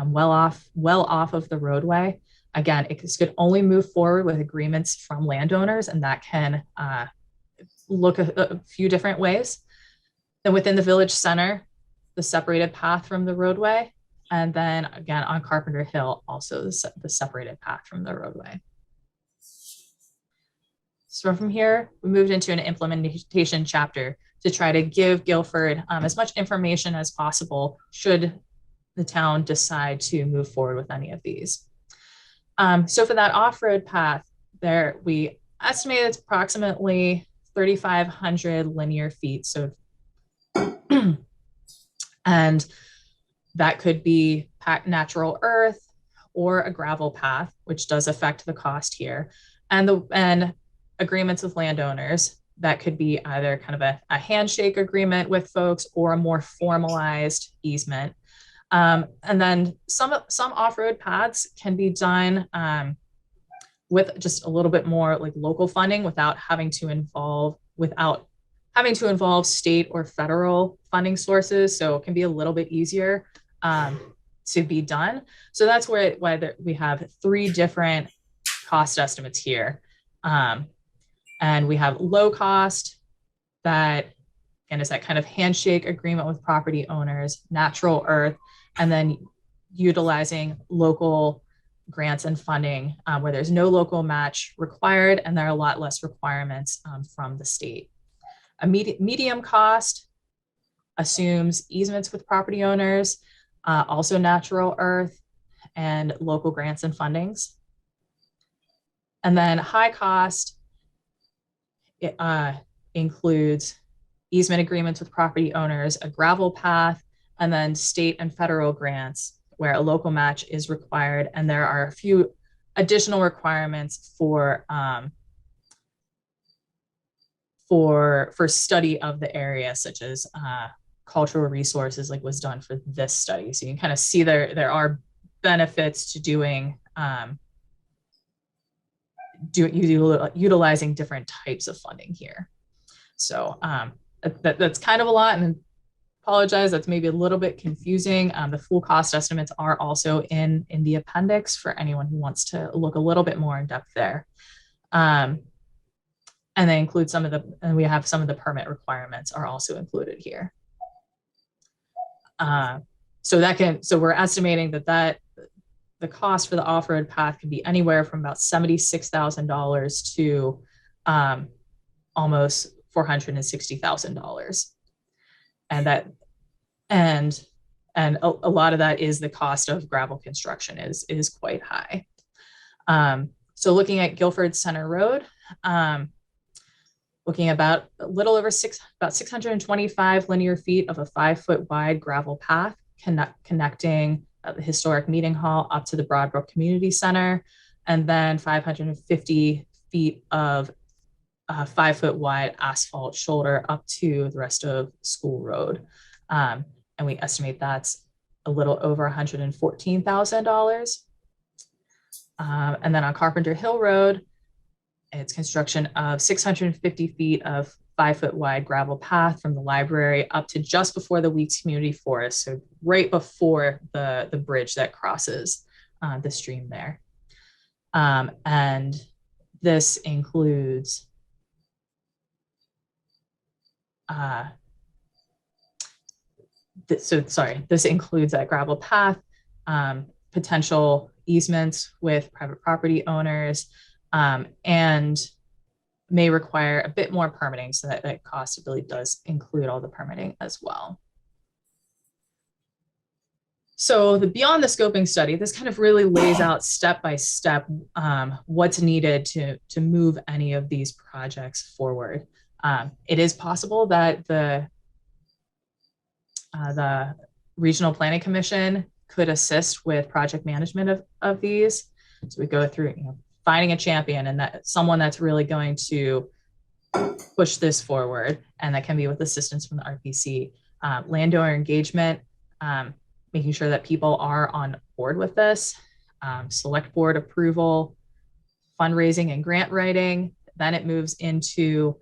well off of the roadway. Again, it could only move forward with agreements from landowners, and that can look a few different ways. Then within the village center, the separated path from the roadway, and then again on Carpenter Hill, also the separated path from the roadway. So from here, we moved into an implementation chapter to try to give Guilford as much information as possible should the town decide to move forward with any of these. So for that off-road path, there we estimated it's approximately 3,500 linear feet. So, and that could be natural earth or a gravel path, which does affect the cost here. And agreements with landowners, that could be either kind of a handshake agreement with folks or a more formalized easement. And then some off-road paths can be done with just a little bit more like local funding without having to involve state or federal funding sources. So it can be a little bit easier to be done. So that's why we have 3 different cost estimates here. And we have low cost, that again is that kind of handshake agreement with property owners, natural earth, and then utilizing local grants and funding where there's no local match required, and there are a lot less requirements from the state. A medium cost assumes easements with property owners, also natural earth, and local grants and fundings. And then high cost, it includes easement agreements with property owners, a gravel path, and then state and federal grants where a local match is required. And there are a few additional requirements for study of the area, such as cultural resources, like was done for this study. So you can kind of see there are benefits to utilizing different types of funding here. So that's kind of a lot, and apologize, that's maybe a little bit confusing. The full cost estimates are also in the appendix for anyone who wants to look a little bit more in depth there. And they include and we have some of the permit requirements are also included here. So we're estimating that the cost for the off-road path can be anywhere from about $76,000 to almost $460,000. And a lot of that is the cost of gravel construction is quite high. So looking at Guilford Center Road, looking about a little over about 625 linear feet of a 5-foot wide gravel path connecting the historic meeting hall up to the Brattleboro Community Center, and then 550 feet of 5-foot wide asphalt shoulder up to the rest of School Road. And we estimate that's a little over $114,000. And then on Carpenter Hill Road, it's construction of 650 feet of 5-foot wide gravel path from the library up to just before the Weeks Community Forest, so right before the bridge that crosses the stream there. And this includes this includes that gravel path, potential easements with private property owners, and may require a bit more permitting, so that cost really does include all the permitting as well. So beyond the scoping study, this kind of really lays out step by step what's needed to move any of these projects forward. It is possible that the Regional Planning Commission could assist with project management of these. So we go through, finding a champion, and that someone that's really going to push this forward, and that can be with assistance from the RPC. Landowner engagement, making sure that people are on board with this. Select board approval, fundraising and grant writing. Then it moves into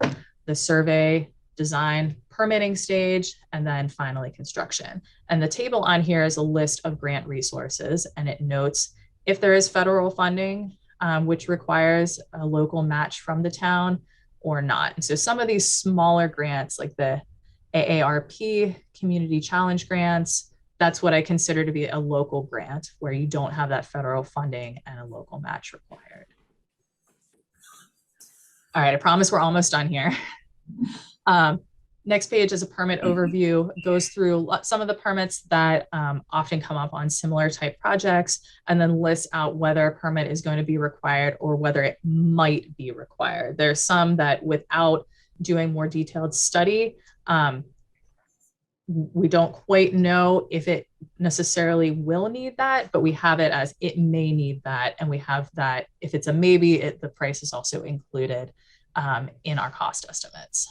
the survey, design, permitting stage, and then finally construction. And the table on here is a list of grant resources, and it notes if there is federal funding, which requires a local match from the town or not. And so some of these smaller grants, like the AARP Community Challenge grants, that's what I consider to be a local grant, where you don't have that federal funding and a local match required. All right, I promise we're almost done here. Next page is a permit overview, goes through some of the permits that often come up on similar type projects, and then lists out whether a permit is going to be required or whether it might be required. There's some that, without doing more detailed study, we don't quite know if it necessarily will need that, but we have it as it may need that. And we have that, if it's a maybe, the price is also included in our cost estimates.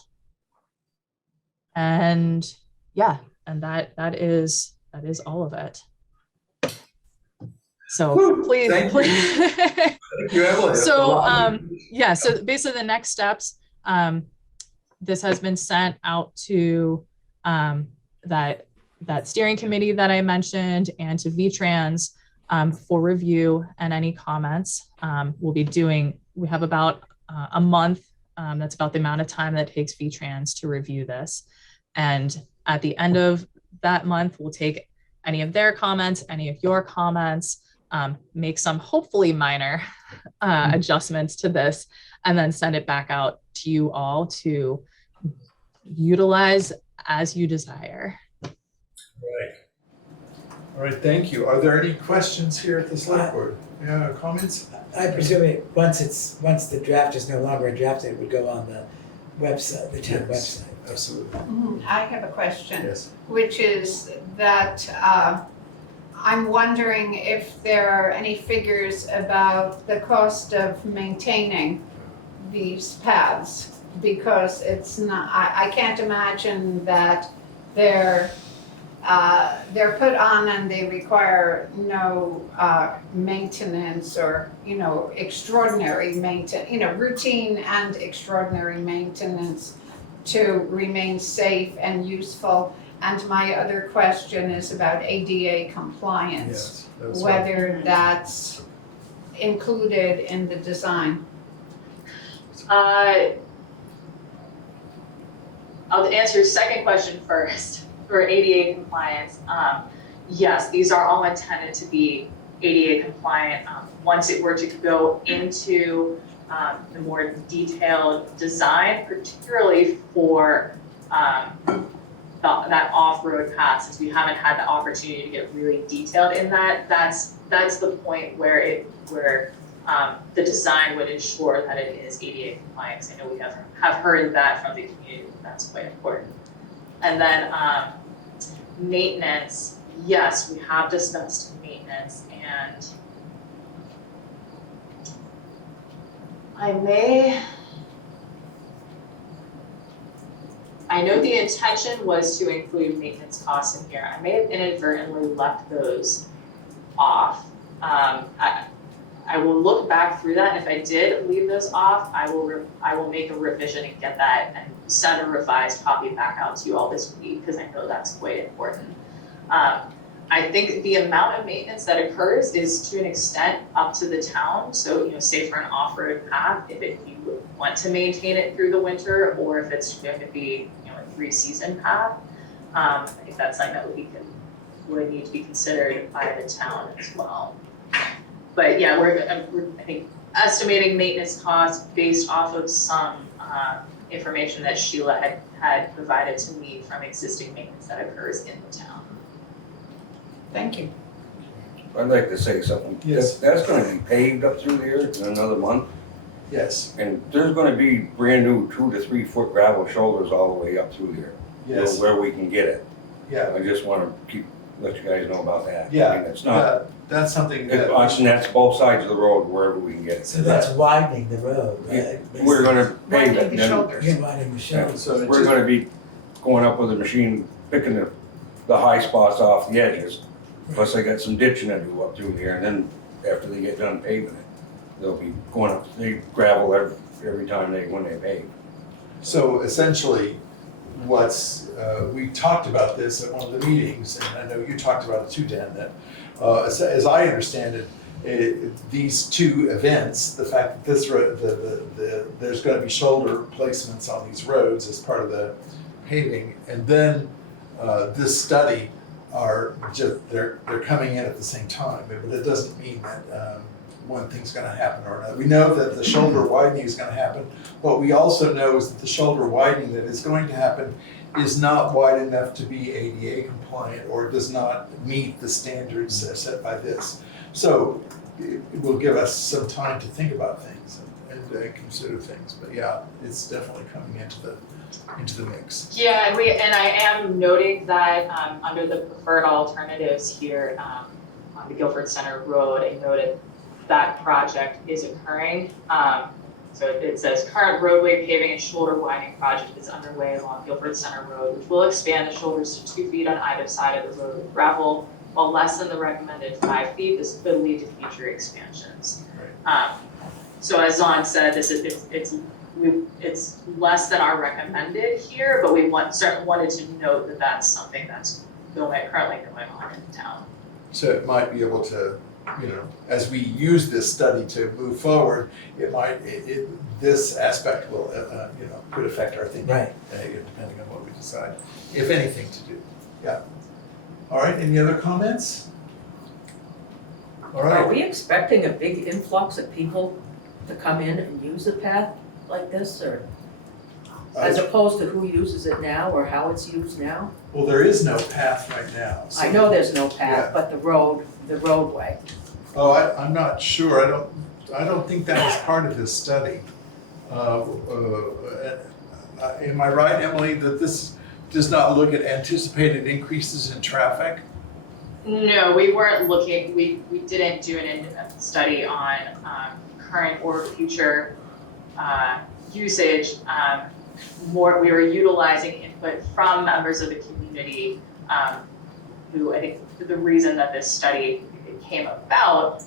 And yeah, and that is all of it. So Woo, please. thank you, Emily. So yeah, so basically the next steps, this has been sent out to that steering committee that I mentioned, and to VTrans for review and any comments. We have about a month. That's about the amount of time that it takes VTrans to review this. And at the end of that month, we'll take any of their comments, any of your comments, make some hopefully minor adjustments to this, and then send it back out to you all to utilize as you desire. All right, thank you. Are there any questions here at the select board? Yeah, comments? I presume once the draft is no longer a draft, it would go on the website, the town website. Absolutely. I have a question. Yes. Which is that I'm wondering if there are any figures about the cost of maintaining these paths, because it's not, I can't imagine that they're put on and they require no maintenance or, extraordinary maintenance, routine and extraordinary maintenance to remain safe and useful. And my other question is about ADA compliance, Yes, whether that's included in the design. I'll answer your second question first. For ADA compliance, yes, these are all intended to be ADA compliant. Once it were to go into the more detailed design, particularly for that off-road path, since we haven't had the opportunity to get really detailed in that, that's the point where the design would ensure that it is ADA compliant. I know we have heard that from the community, that's quite important. And then maintenance, yes, we have discussed maintenance, and I know the intention was to include maintenance costs in here. I may have inadvertently left those off. I will look back through that, and if I did leave those off, I will make a revision and get that and send a revised copy back out to you all this week, because I know that's quite important. I think the amount of maintenance that occurs is to an extent up to the town. So, say for an off-road path, if you want to maintain it through the winter, or if it's going to be, a 3-season path, I think that's something that would need to be considered by the town as well. But yeah, we're I think estimating maintenance costs based off of some information that Sheila had provided to me from existing maintenance that occurs in the town. Thank you. I'd like to say something. Yes. That's gonna be paved up through there in another month, Yes, and there's gonna be brand new 2 to 3 foot gravel shoulders all the way up through there. yes, Where we can get it. yeah, I just wanna let you guys know about that. Yeah, I mean, it's not, that's something that. and that's both sides of the road, wherever we can get it. So that's widening the road, right? We're gonna pave it, Widening the and then shoulders. You're widening the shoulder. So it we're just- gonna be going up with a machine, picking the high spots off the edges. Plus I got some ditching to do up through here, and then after they get done paving it, they'll be going up, they gravel every time when they pave. So essentially, we talked about this at one of the meetings, and I know you talked about it too, Dan, that as I understand it, these two events, the fact that this road, there's gonna be shoulder placements on these roads as part of the paving, and then this study are just, they're coming in at the same time, but it doesn't mean that one thing's gonna happen or another. We know that the shoulder widening is gonna happen. What we also know is that the shoulder widening that is going to happen is not wide enough to be ADA compliant, or does not meet the standards set by this. So it will give us some time to think about things and consider things, but yeah, it's definitely coming into the mix. Yeah, and I am noting that under the preferred alternatives here on the Guilford Center Road, I noted that project is occurring. So it says current roadway paving and shoulder widening project is underway along Guilford Center Road, which will expand the shoulders to 2 feet on either side of the road with gravel. While less than the recommended 5 feet, this could lead to future expansions. So as Zon said, it's less than our recommended here, but we certainly wanted to note that that's something that's currently going on in the town. So it might be able to, as we use this study to move forward, this aspect will, could affect our thinking. Right. Depending on what we decide, if anything to do. Yeah. All right, any other comments? All Are right, we expecting a big influx of people to come in and use the path like this, or as opposed to who uses it now or how it's used now? well, there is no path right now. so- I know there's no path, Yeah. but the roadway. Oh, I'm not sure, I don't think that was part of this study. Am I right, Emily, that this does not look at anticipated increases in traffic? No, we weren't looking, we didn't do an in-depth study on current or future usage. We were utilizing input from members of the community who I think the reason that this study came about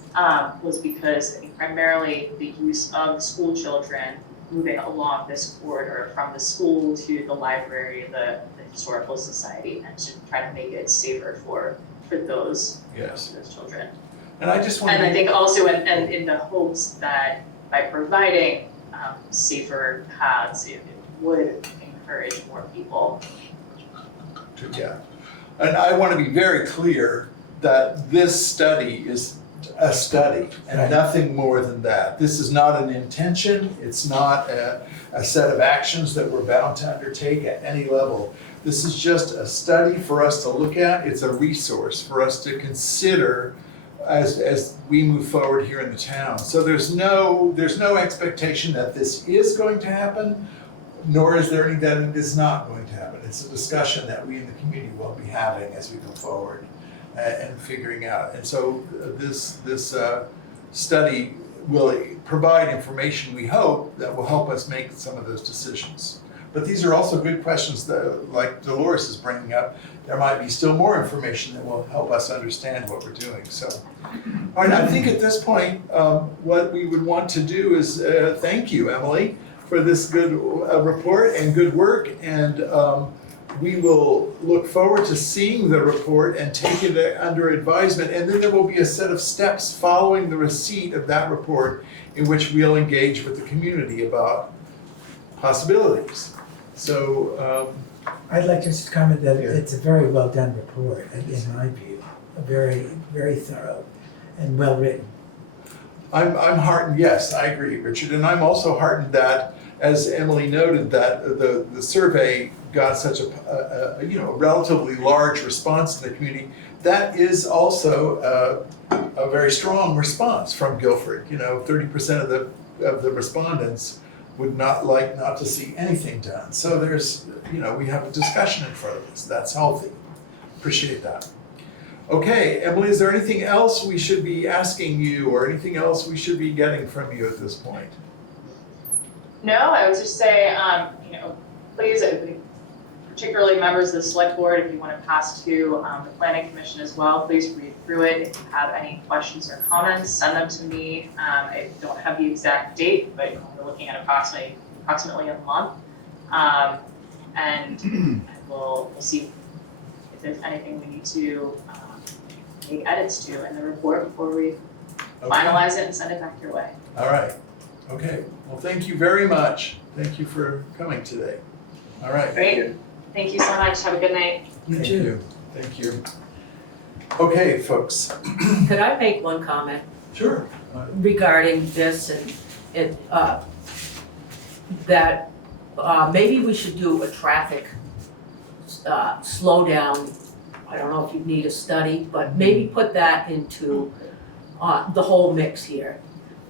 was because I think primarily the use of school children moving along this corridor from the school to the library, the historical society, and to try to make it safer for those children. And I just want And to I think also in the hopes that by providing safer paths, it would encourage more people. Yeah, and I want to be very clear that this study is a study and nothing more than that. This is not an intention, it's not a set of actions that we're bound to undertake at any level. This is just a study for us to look at, it's a resource for us to consider as we move forward here in the town. So there's no expectation that this is going to happen, nor is there any that it is not going to happen. It's a discussion that we in the community will be having as we go forward and figuring out. And so this study will provide information, we hope, that will help us make some of those decisions. But these are also good questions that, like Dolores is bringing up, there might be still more information that will help us understand what we're doing. So, all right, I think at this point, what we would want to do is thank you, Emily, for this good report and good work. And we will look forward to seeing the report and take it under advisement. And then there will be a set of steps following the receipt of that report in which we'll engage with the community about possibilities. So I'd like to just comment that Yeah. it's a very well done report, in my view, a very, very thorough and well written. I'm heartened, yes, I agree, Richard. And I'm also heartened that, as Emily noted, that the survey got such a relatively large response in the community. That is also a very strong response from Guilford. 30% of the respondents would not like not to see anything done. So there's, we have a discussion in front of us. That's healthy. Appreciate that. Okay, Emily, is there anything else we should be asking you or anything else we should be getting from you at this point? No, I would just say, please, particularly members of the select board, if you want to pass to the planning commission as well, please read through it. If you have any questions or comments, send them to me. I don't have the exact date, but we're looking at approximately a month. And we'll see if there's anything we need to make edits to in the report before we finalize it and send it back your way. All right. Okay. Well, thank you very much. Thank you for coming today. All right. Great. Thank you so much. Have a good night. Thank you. Thank you. Okay, folks. Could I make one comment Sure. regarding this and that maybe we should do a traffic slowdown. I don't know if you need a study, but maybe put that into the whole mix here.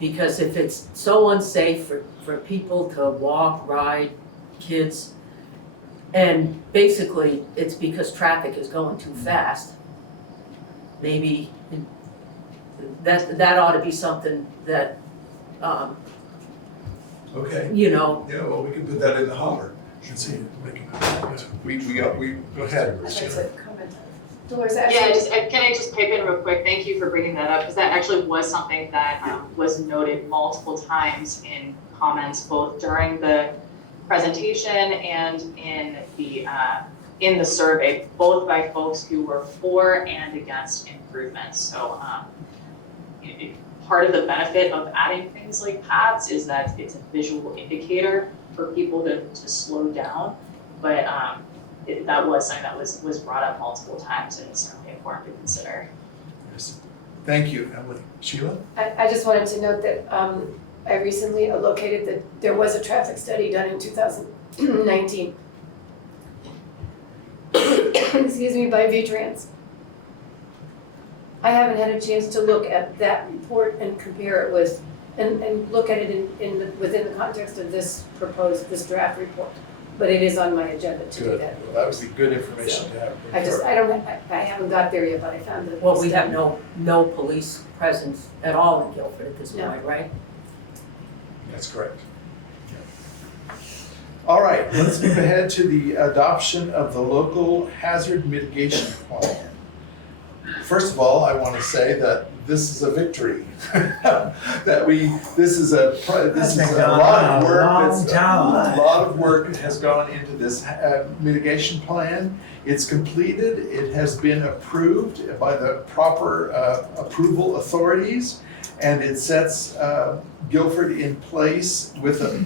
Because if it's so unsafe for people to walk, ride, kids, and basically it's because traffic is going too fast, maybe that ought to be something that, Okay. you know, Yeah, well, we can put that in the Hummer. Let's see. We go ahead. I'd like to comment. Dolores, Yeah, can I just pipe in real quick? Thank you for bringing that up, because that actually was something that was noted multiple times in comments, both during the presentation and in the survey, both by folks who were for and against improvements. So part of the benefit of adding things like paths is that it's a visual indicator for people to slow down, but that was something that was brought up multiple times, and it's certainly important to consider. Yes. Thank you, Emily. Sheila? I just wanted to note that I recently located that there was a traffic study done in 2019. Excuse me, by V.S.A. I haven't had a chance to look at that report and compare it with, and look at it within the context of this draft report. But it is on my agenda to do Good. that. Well, that would be good information to have. I haven't got there yet, but I found that. well, we have no police presence at all in Guilford at this No. point, right? That's correct. All right, let's move ahead to the adoption of the local hazard mitigation plan. First of all, I want to say that this is a victory. This is a lot of work. A lot of work has gone into this mitigation plan. It's completed. It has been approved by the proper approval authorities, and it sets Guilford in place with a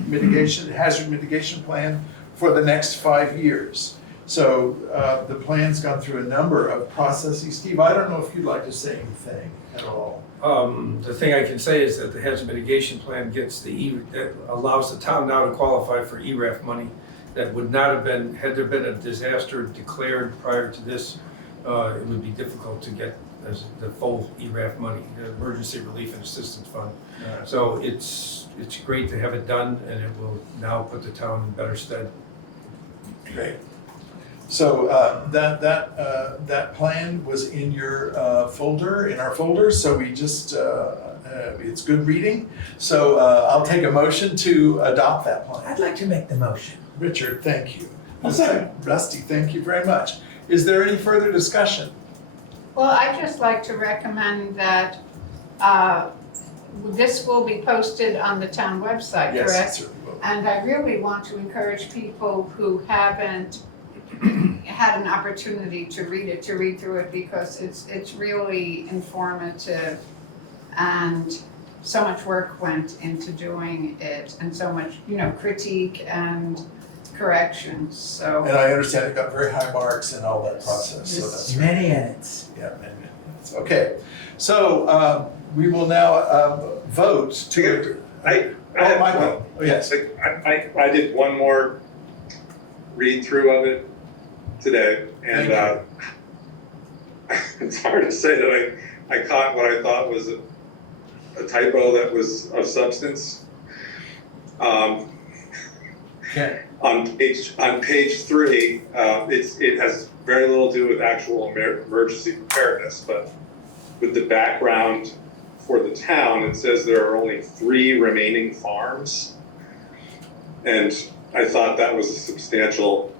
hazard mitigation plan for the next 5 years. So the plan's gone through a number of processes. Steve, I don't know if you'd like to say anything at all. The thing I can say is that the hazard mitigation plan gets that allows the town now to qualify for ERAF money that would not have been, had there been a disaster declared prior to this it would be difficult to get the full ERAF money, the Emergency Relief and Assistance Fund. So it's great to have it done, and it will now put the town in better stead. Great. So that plan was in your folder, in our folder, so we just, it's good reading. So I'll take a motion to adopt that plan. I'd like to make the motion. Richard, thank you. Rusty, thank you very much. Is there any further discussion? Well, I'd just like to recommend that this will be posted on the town website, Yes, correct? certainly will. And I really want to encourage people who haven't had an opportunity to read it, to read through it, because it's really informative, and so much work went into doing it, and so much, critique and corrections, so. And I understand it got very high marks in all that process, so that's. Many edits. Yeah, many minutes. Okay, so we will now vote to. I have Michael. Oh, yes. I did one more read through of it today, and it's hard to say that I caught what I thought was a typo that was of substance. Okay. On page 3, it has very little to do with actual emergency preparedness, but with the background for the town, it says there are only 3 remaining farms, and I thought that was a substantial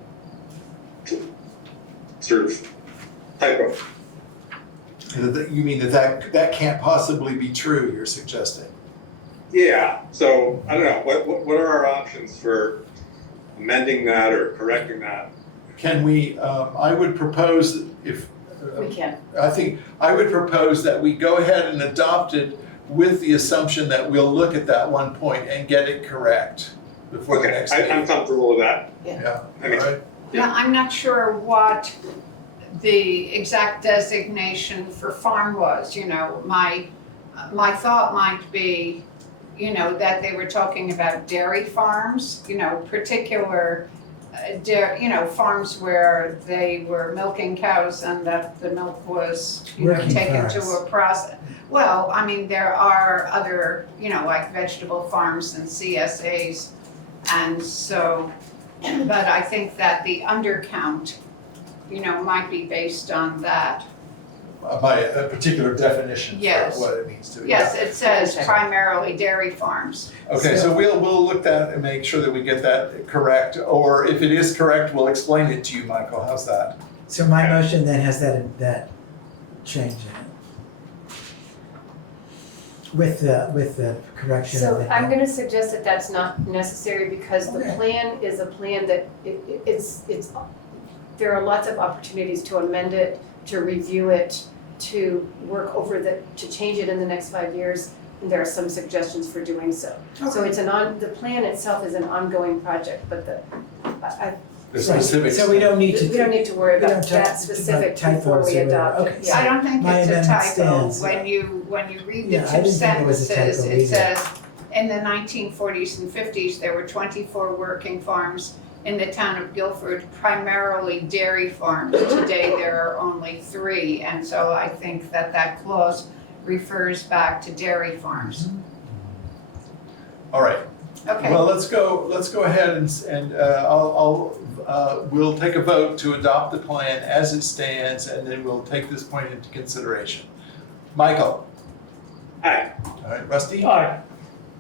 sort of typo. You mean that can't possibly be true, you're suggesting? Yeah, so I don't know, what are our options for amending that or correcting that? Can we, I would propose if. We can. I would propose that we go ahead and adopt it with the assumption that we'll look at that one point and get it correct before the next meeting. I'm comfortable with that. Yeah, I mean, all right. Now, I'm not sure what the exact designation for farm was, my thought might be, that they were talking about dairy farms, particular farms where they were milking cows and that the milk was, Working taken to farms. a process. Well, I mean, there are other, like vegetable farms and CSAs, and so, but I think that the undercount, might be based on that. By a particular definition for Yes. what it means to. Yes, it says primarily dairy farms. Okay, so we'll look that and make sure that we get that correct, or if it is correct, we'll explain it to you, Michael, how's that? So my motion then has that change in it. With the correction of So the. I'm gonna suggest that that's not necessary, because the Okay. plan is a plan that it's, there are lots of opportunities to amend it, to review it, to work over to change it in the next 5 years, and there are some suggestions for doing so. So it's the plan itself is an ongoing project, but The specifics. So we don't need to. we don't need to worry we don't about talk that specific about before typos we or whatever. adopt it. Okay, Yeah. I don't think My it's a amendment typo. stands. When you read the Yeah, I two didn't think it was a sentences, typo it either. says, in the 1940s and 50s, there were 24 working farms in the town of Guilford, primarily dairy farms. Today, there are only 3, and so I think that clause refers back to dairy farms. All right, Okay, well, let's go ahead and we'll take a vote to adopt the plan as it stands, and then we'll take this point into consideration. Michael? Aye. All right, Rusty? Aye.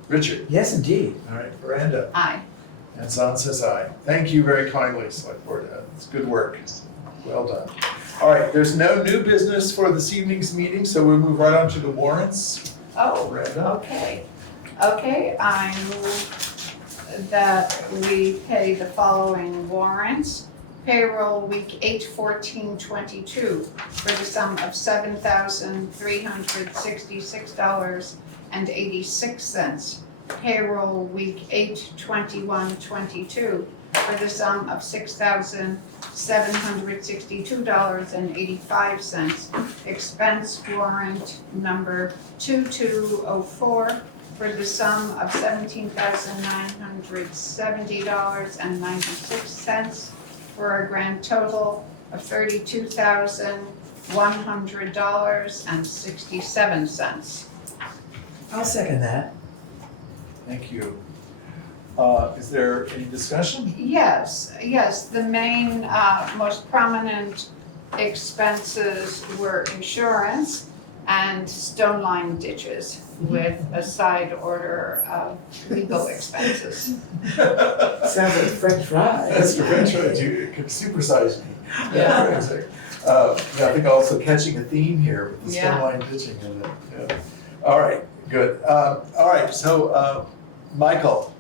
Richard? Yes, indeed. All right, Miranda? aye. And Zan says aye. Thank you very kindly, Select Board. It's good work. Well done. All right, there's no new business for this evening's meeting, so we'll move right on to the warrants. Oh, Miranda? okay. Okay, I move that we pay the following warrants. Payroll week 8/14/22 for the sum of $7,366.86. Payroll week 8/21/22 for the sum of $6,762.85. Expense warrant number 2204 for the sum of $17,970.96 for a grand total of $32,100.67. I'll second that. Thank you. Is there any discussion? Yes, the main, most prominent expenses were insurance and stone line ditches with a side order of legal expenses. Sounds like French fries. That's the French trying to supersize me. Yeah. I think also catching a theme here with the Yeah. stone line pitching in it. Yeah. All right, good. All right, so Michael.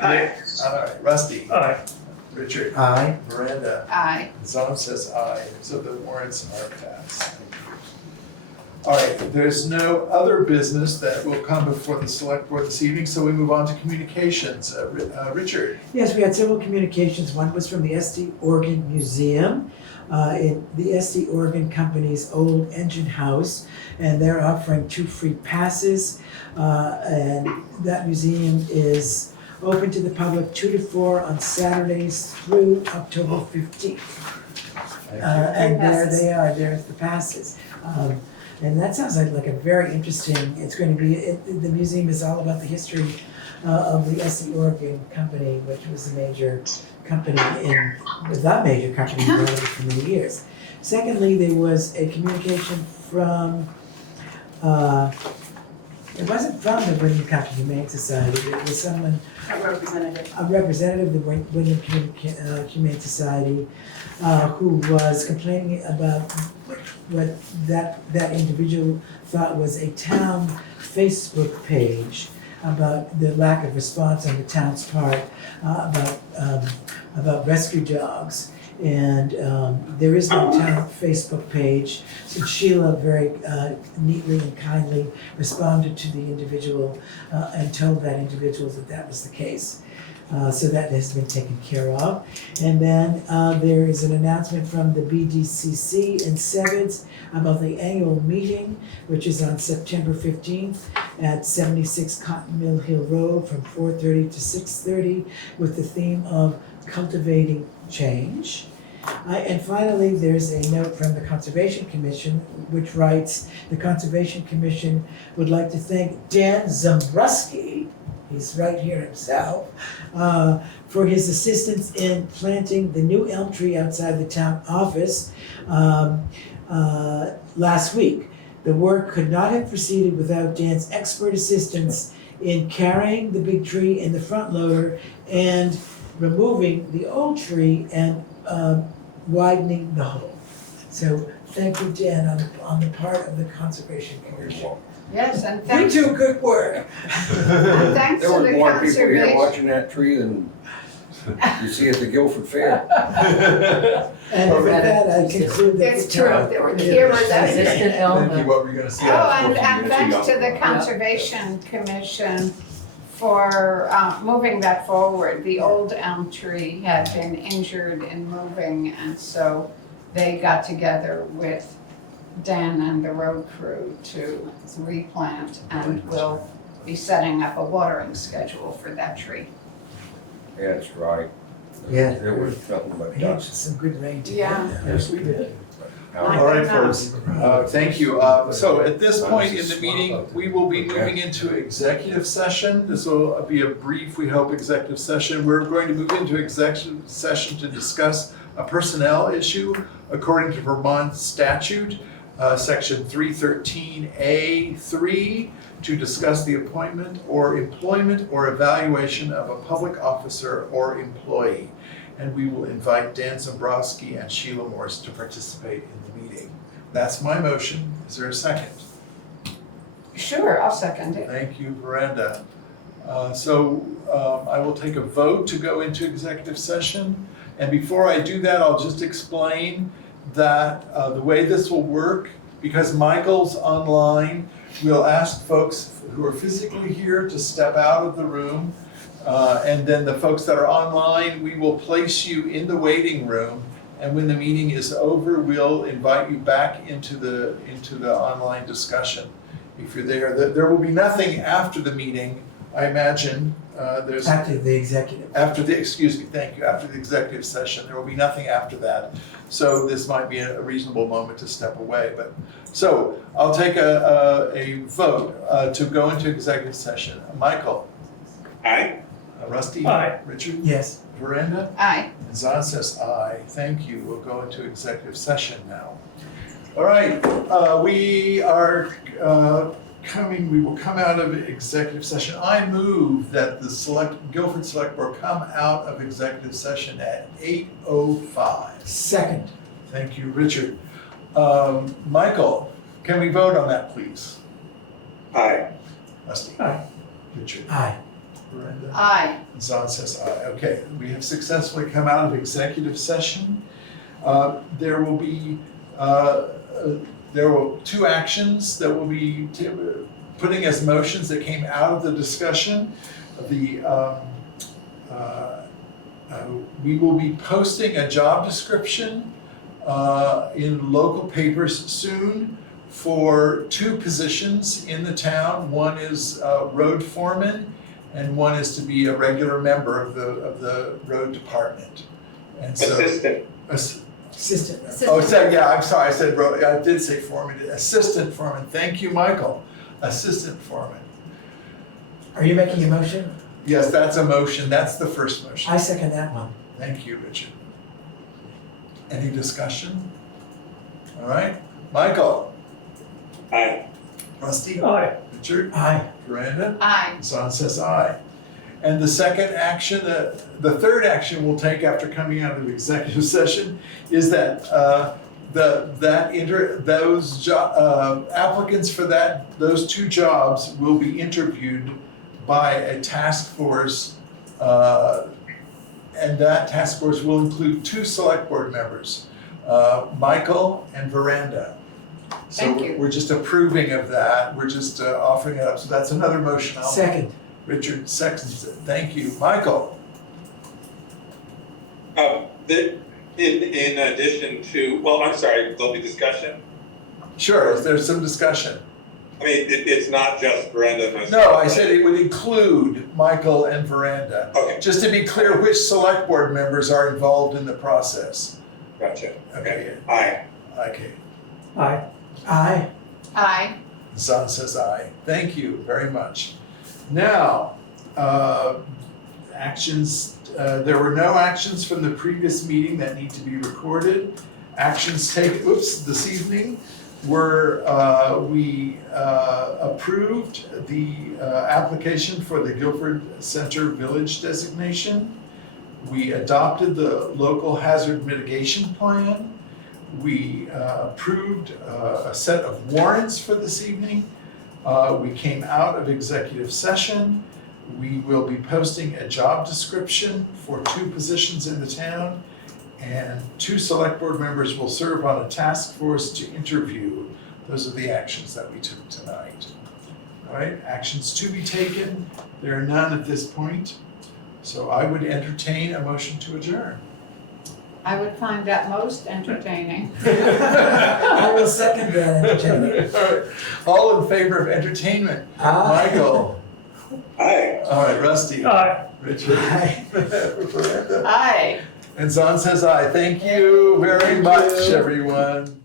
Aye. All right, Rusty. Aye. Richard. Aye. Miranda. Aye. Zon says aye, so the warrants are passed. Thank you. All right, there's no other business that will come before the select board this evening, so we move on to communications. Richard. Yes, we had several communications. One was from the SD Organ Museum, in the SD Organ Company's old engine house, and they're offering 2 free passes. And that museum is open to the public 2 to 4 on Saturdays through October 15th. And there they are, there's the passes. And that sounds like a very interesting, it's going to be, the museum is all about the history of the SD Organ Company, which was a major company the major company in Brattleboro for many years. Secondly, there was a communication from, it wasn't from the Wyndham County Humane Society, it was someone, a representative of the Wyndham Humane Society, who was complaining about what that individual thought was a town Facebook page about the lack of response on the town's part about rescue dogs. And there is no town Facebook page. So Sheila very neatly and kindly responded to the individual and told that individual that that was the case. So that has been taken care of. And then there is an announcement from the BDCC in Sevens about the annual meeting, which is on September 15th at 76 Cotton Mill Hill Road from 4:30 to 6:30 with the theme of cultivating change. And finally, there's a note from the Conservation Commission, which writes, the Conservation Commission would like to thank Dan Zambrowski, he's right here himself, for his assistance in planting the new elm tree outside the town office last week. The work could not have proceeded without Dan's expert assistance in carrying the big tree in the front loader and removing the old tree and widening the hole. So thank you, Dan, on the part of the Conservation Commission. Yes, and You thanks, do good work. and thanks There to was the more people here conservation. watching that tree than you see at the Guilford Fair. And with that, I conclude that. It's true, there were cameras Thank everywhere. Resistant Thank you, elm. what were you gonna say? Oh, and Unfortunately, thanks it's to a the young- Conservation Commission for moving that forward. The old elm tree had been injured in moving, and so they got together with Dan and the road crew to replant, and will be setting up a watering schedule for that tree. Yeah, it's dry. Yeah. There was nothing but Yeah, dust. some good rain today. Yeah. Yes, we did. Now, All right, folks, thank you. So at this point in the meeting, we will be moving into executive session. This will be a brief, we hope, executive session. We're going to move into executive session to discuss a personnel issue according to Vermont statute, section 313A3, to discuss the appointment or employment or evaluation of a public officer or employee. And we will invite Dan Zambrowski and Sheila Morse to participate in the meeting. That's my motion. Is there a second? Sure, I'll second it. Thank you, Miranda. So I will take a vote to go into executive session. And before I do that, I'll just explain that the way this will work, because Michael's online, we'll ask folks who are physically here to step out of the room. And then the folks that are online, we will place you in the waiting room. And when the meeting is over, we'll invite you back into the online discussion. If you're there, there will be nothing after the meeting I imagine there's. After the executive. After the executive session, there will be nothing after that. So this might be a reasonable moment to step away, but, so I'll take a vote to go into executive session. Michael? Aye. Rusty? Aye. Richard? Yes. Veranda? Aye. And Zan says aye. Thank you. We'll go into executive session now. All right, we are we will come out of executive session. I move that the Guilford Select Board come out of executive session at 8:05. Second. Thank you, Richard. Michael, can we vote on that, please? Aye. Rusty? Aye. Richard? Aye. Veranda? Aye. Zan says aye. Okay, we have successfully come out of executive session. There will be two actions that will be putting as motions that came out of the discussion. We will be posting a job description in local papers soon for two positions in the town. One is road foreman, and one is to be a regular member of the road department. And so, Assistant. Assistant. Oh, yeah, I'm sorry, I did say foreman, assistant foreman. Thank you, Michael. Assistant foreman. Are you making a motion? Yes, that's a motion. That's the first motion. I second that one. Thank you, Richard. Any discussion? All right, Michael. Aye. Rusty. Aye. Richard. Aye. Miranda. Aye. Zan says aye. And the second action, the third action we'll take after coming out of executive session is that those applicants for those two jobs will be interviewed by a task force, and that task force will include two select board members, Michael and Veranda. So Thank you. we're just approving of that. We're just offering it up. So that's another motion. Second. Richard seconds it. Thank you. Michael? In addition to, well, I'm sorry, there'll be discussion? Sure, there's some discussion. I mean, it's not just Brenda and myself. No, I said it would include Michael and Veranda. Okay, Just to be clear, which select board members are involved in the process? gotcha. Okay. Aye. Okay. Aye. Aye. Aye. Zan says aye. Thank you very much. Now, actions, there were no actions from the previous meeting that need to be recorded. Actions taken, this evening were, we approved the application for the Guilford Center Village designation. We adopted the local hazard mitigation plan. We approved a set of warrants for this evening. We came out of executive session. We will be posting a job description for two positions in the town, and two select board members will serve on a task force to interview. Those are the actions that we took tonight. All right, actions to be taken. There are none at this point. So I would entertain a motion to adjourn. I would find that most entertaining. I will second that entertainment. All right, all in favor of entertainment? Aye. Michael? Aye. All right, Rusty? Aye. Richard? Aye. Miranda? Aye. And Zan says aye. Thank you very Thank much, you. everyone.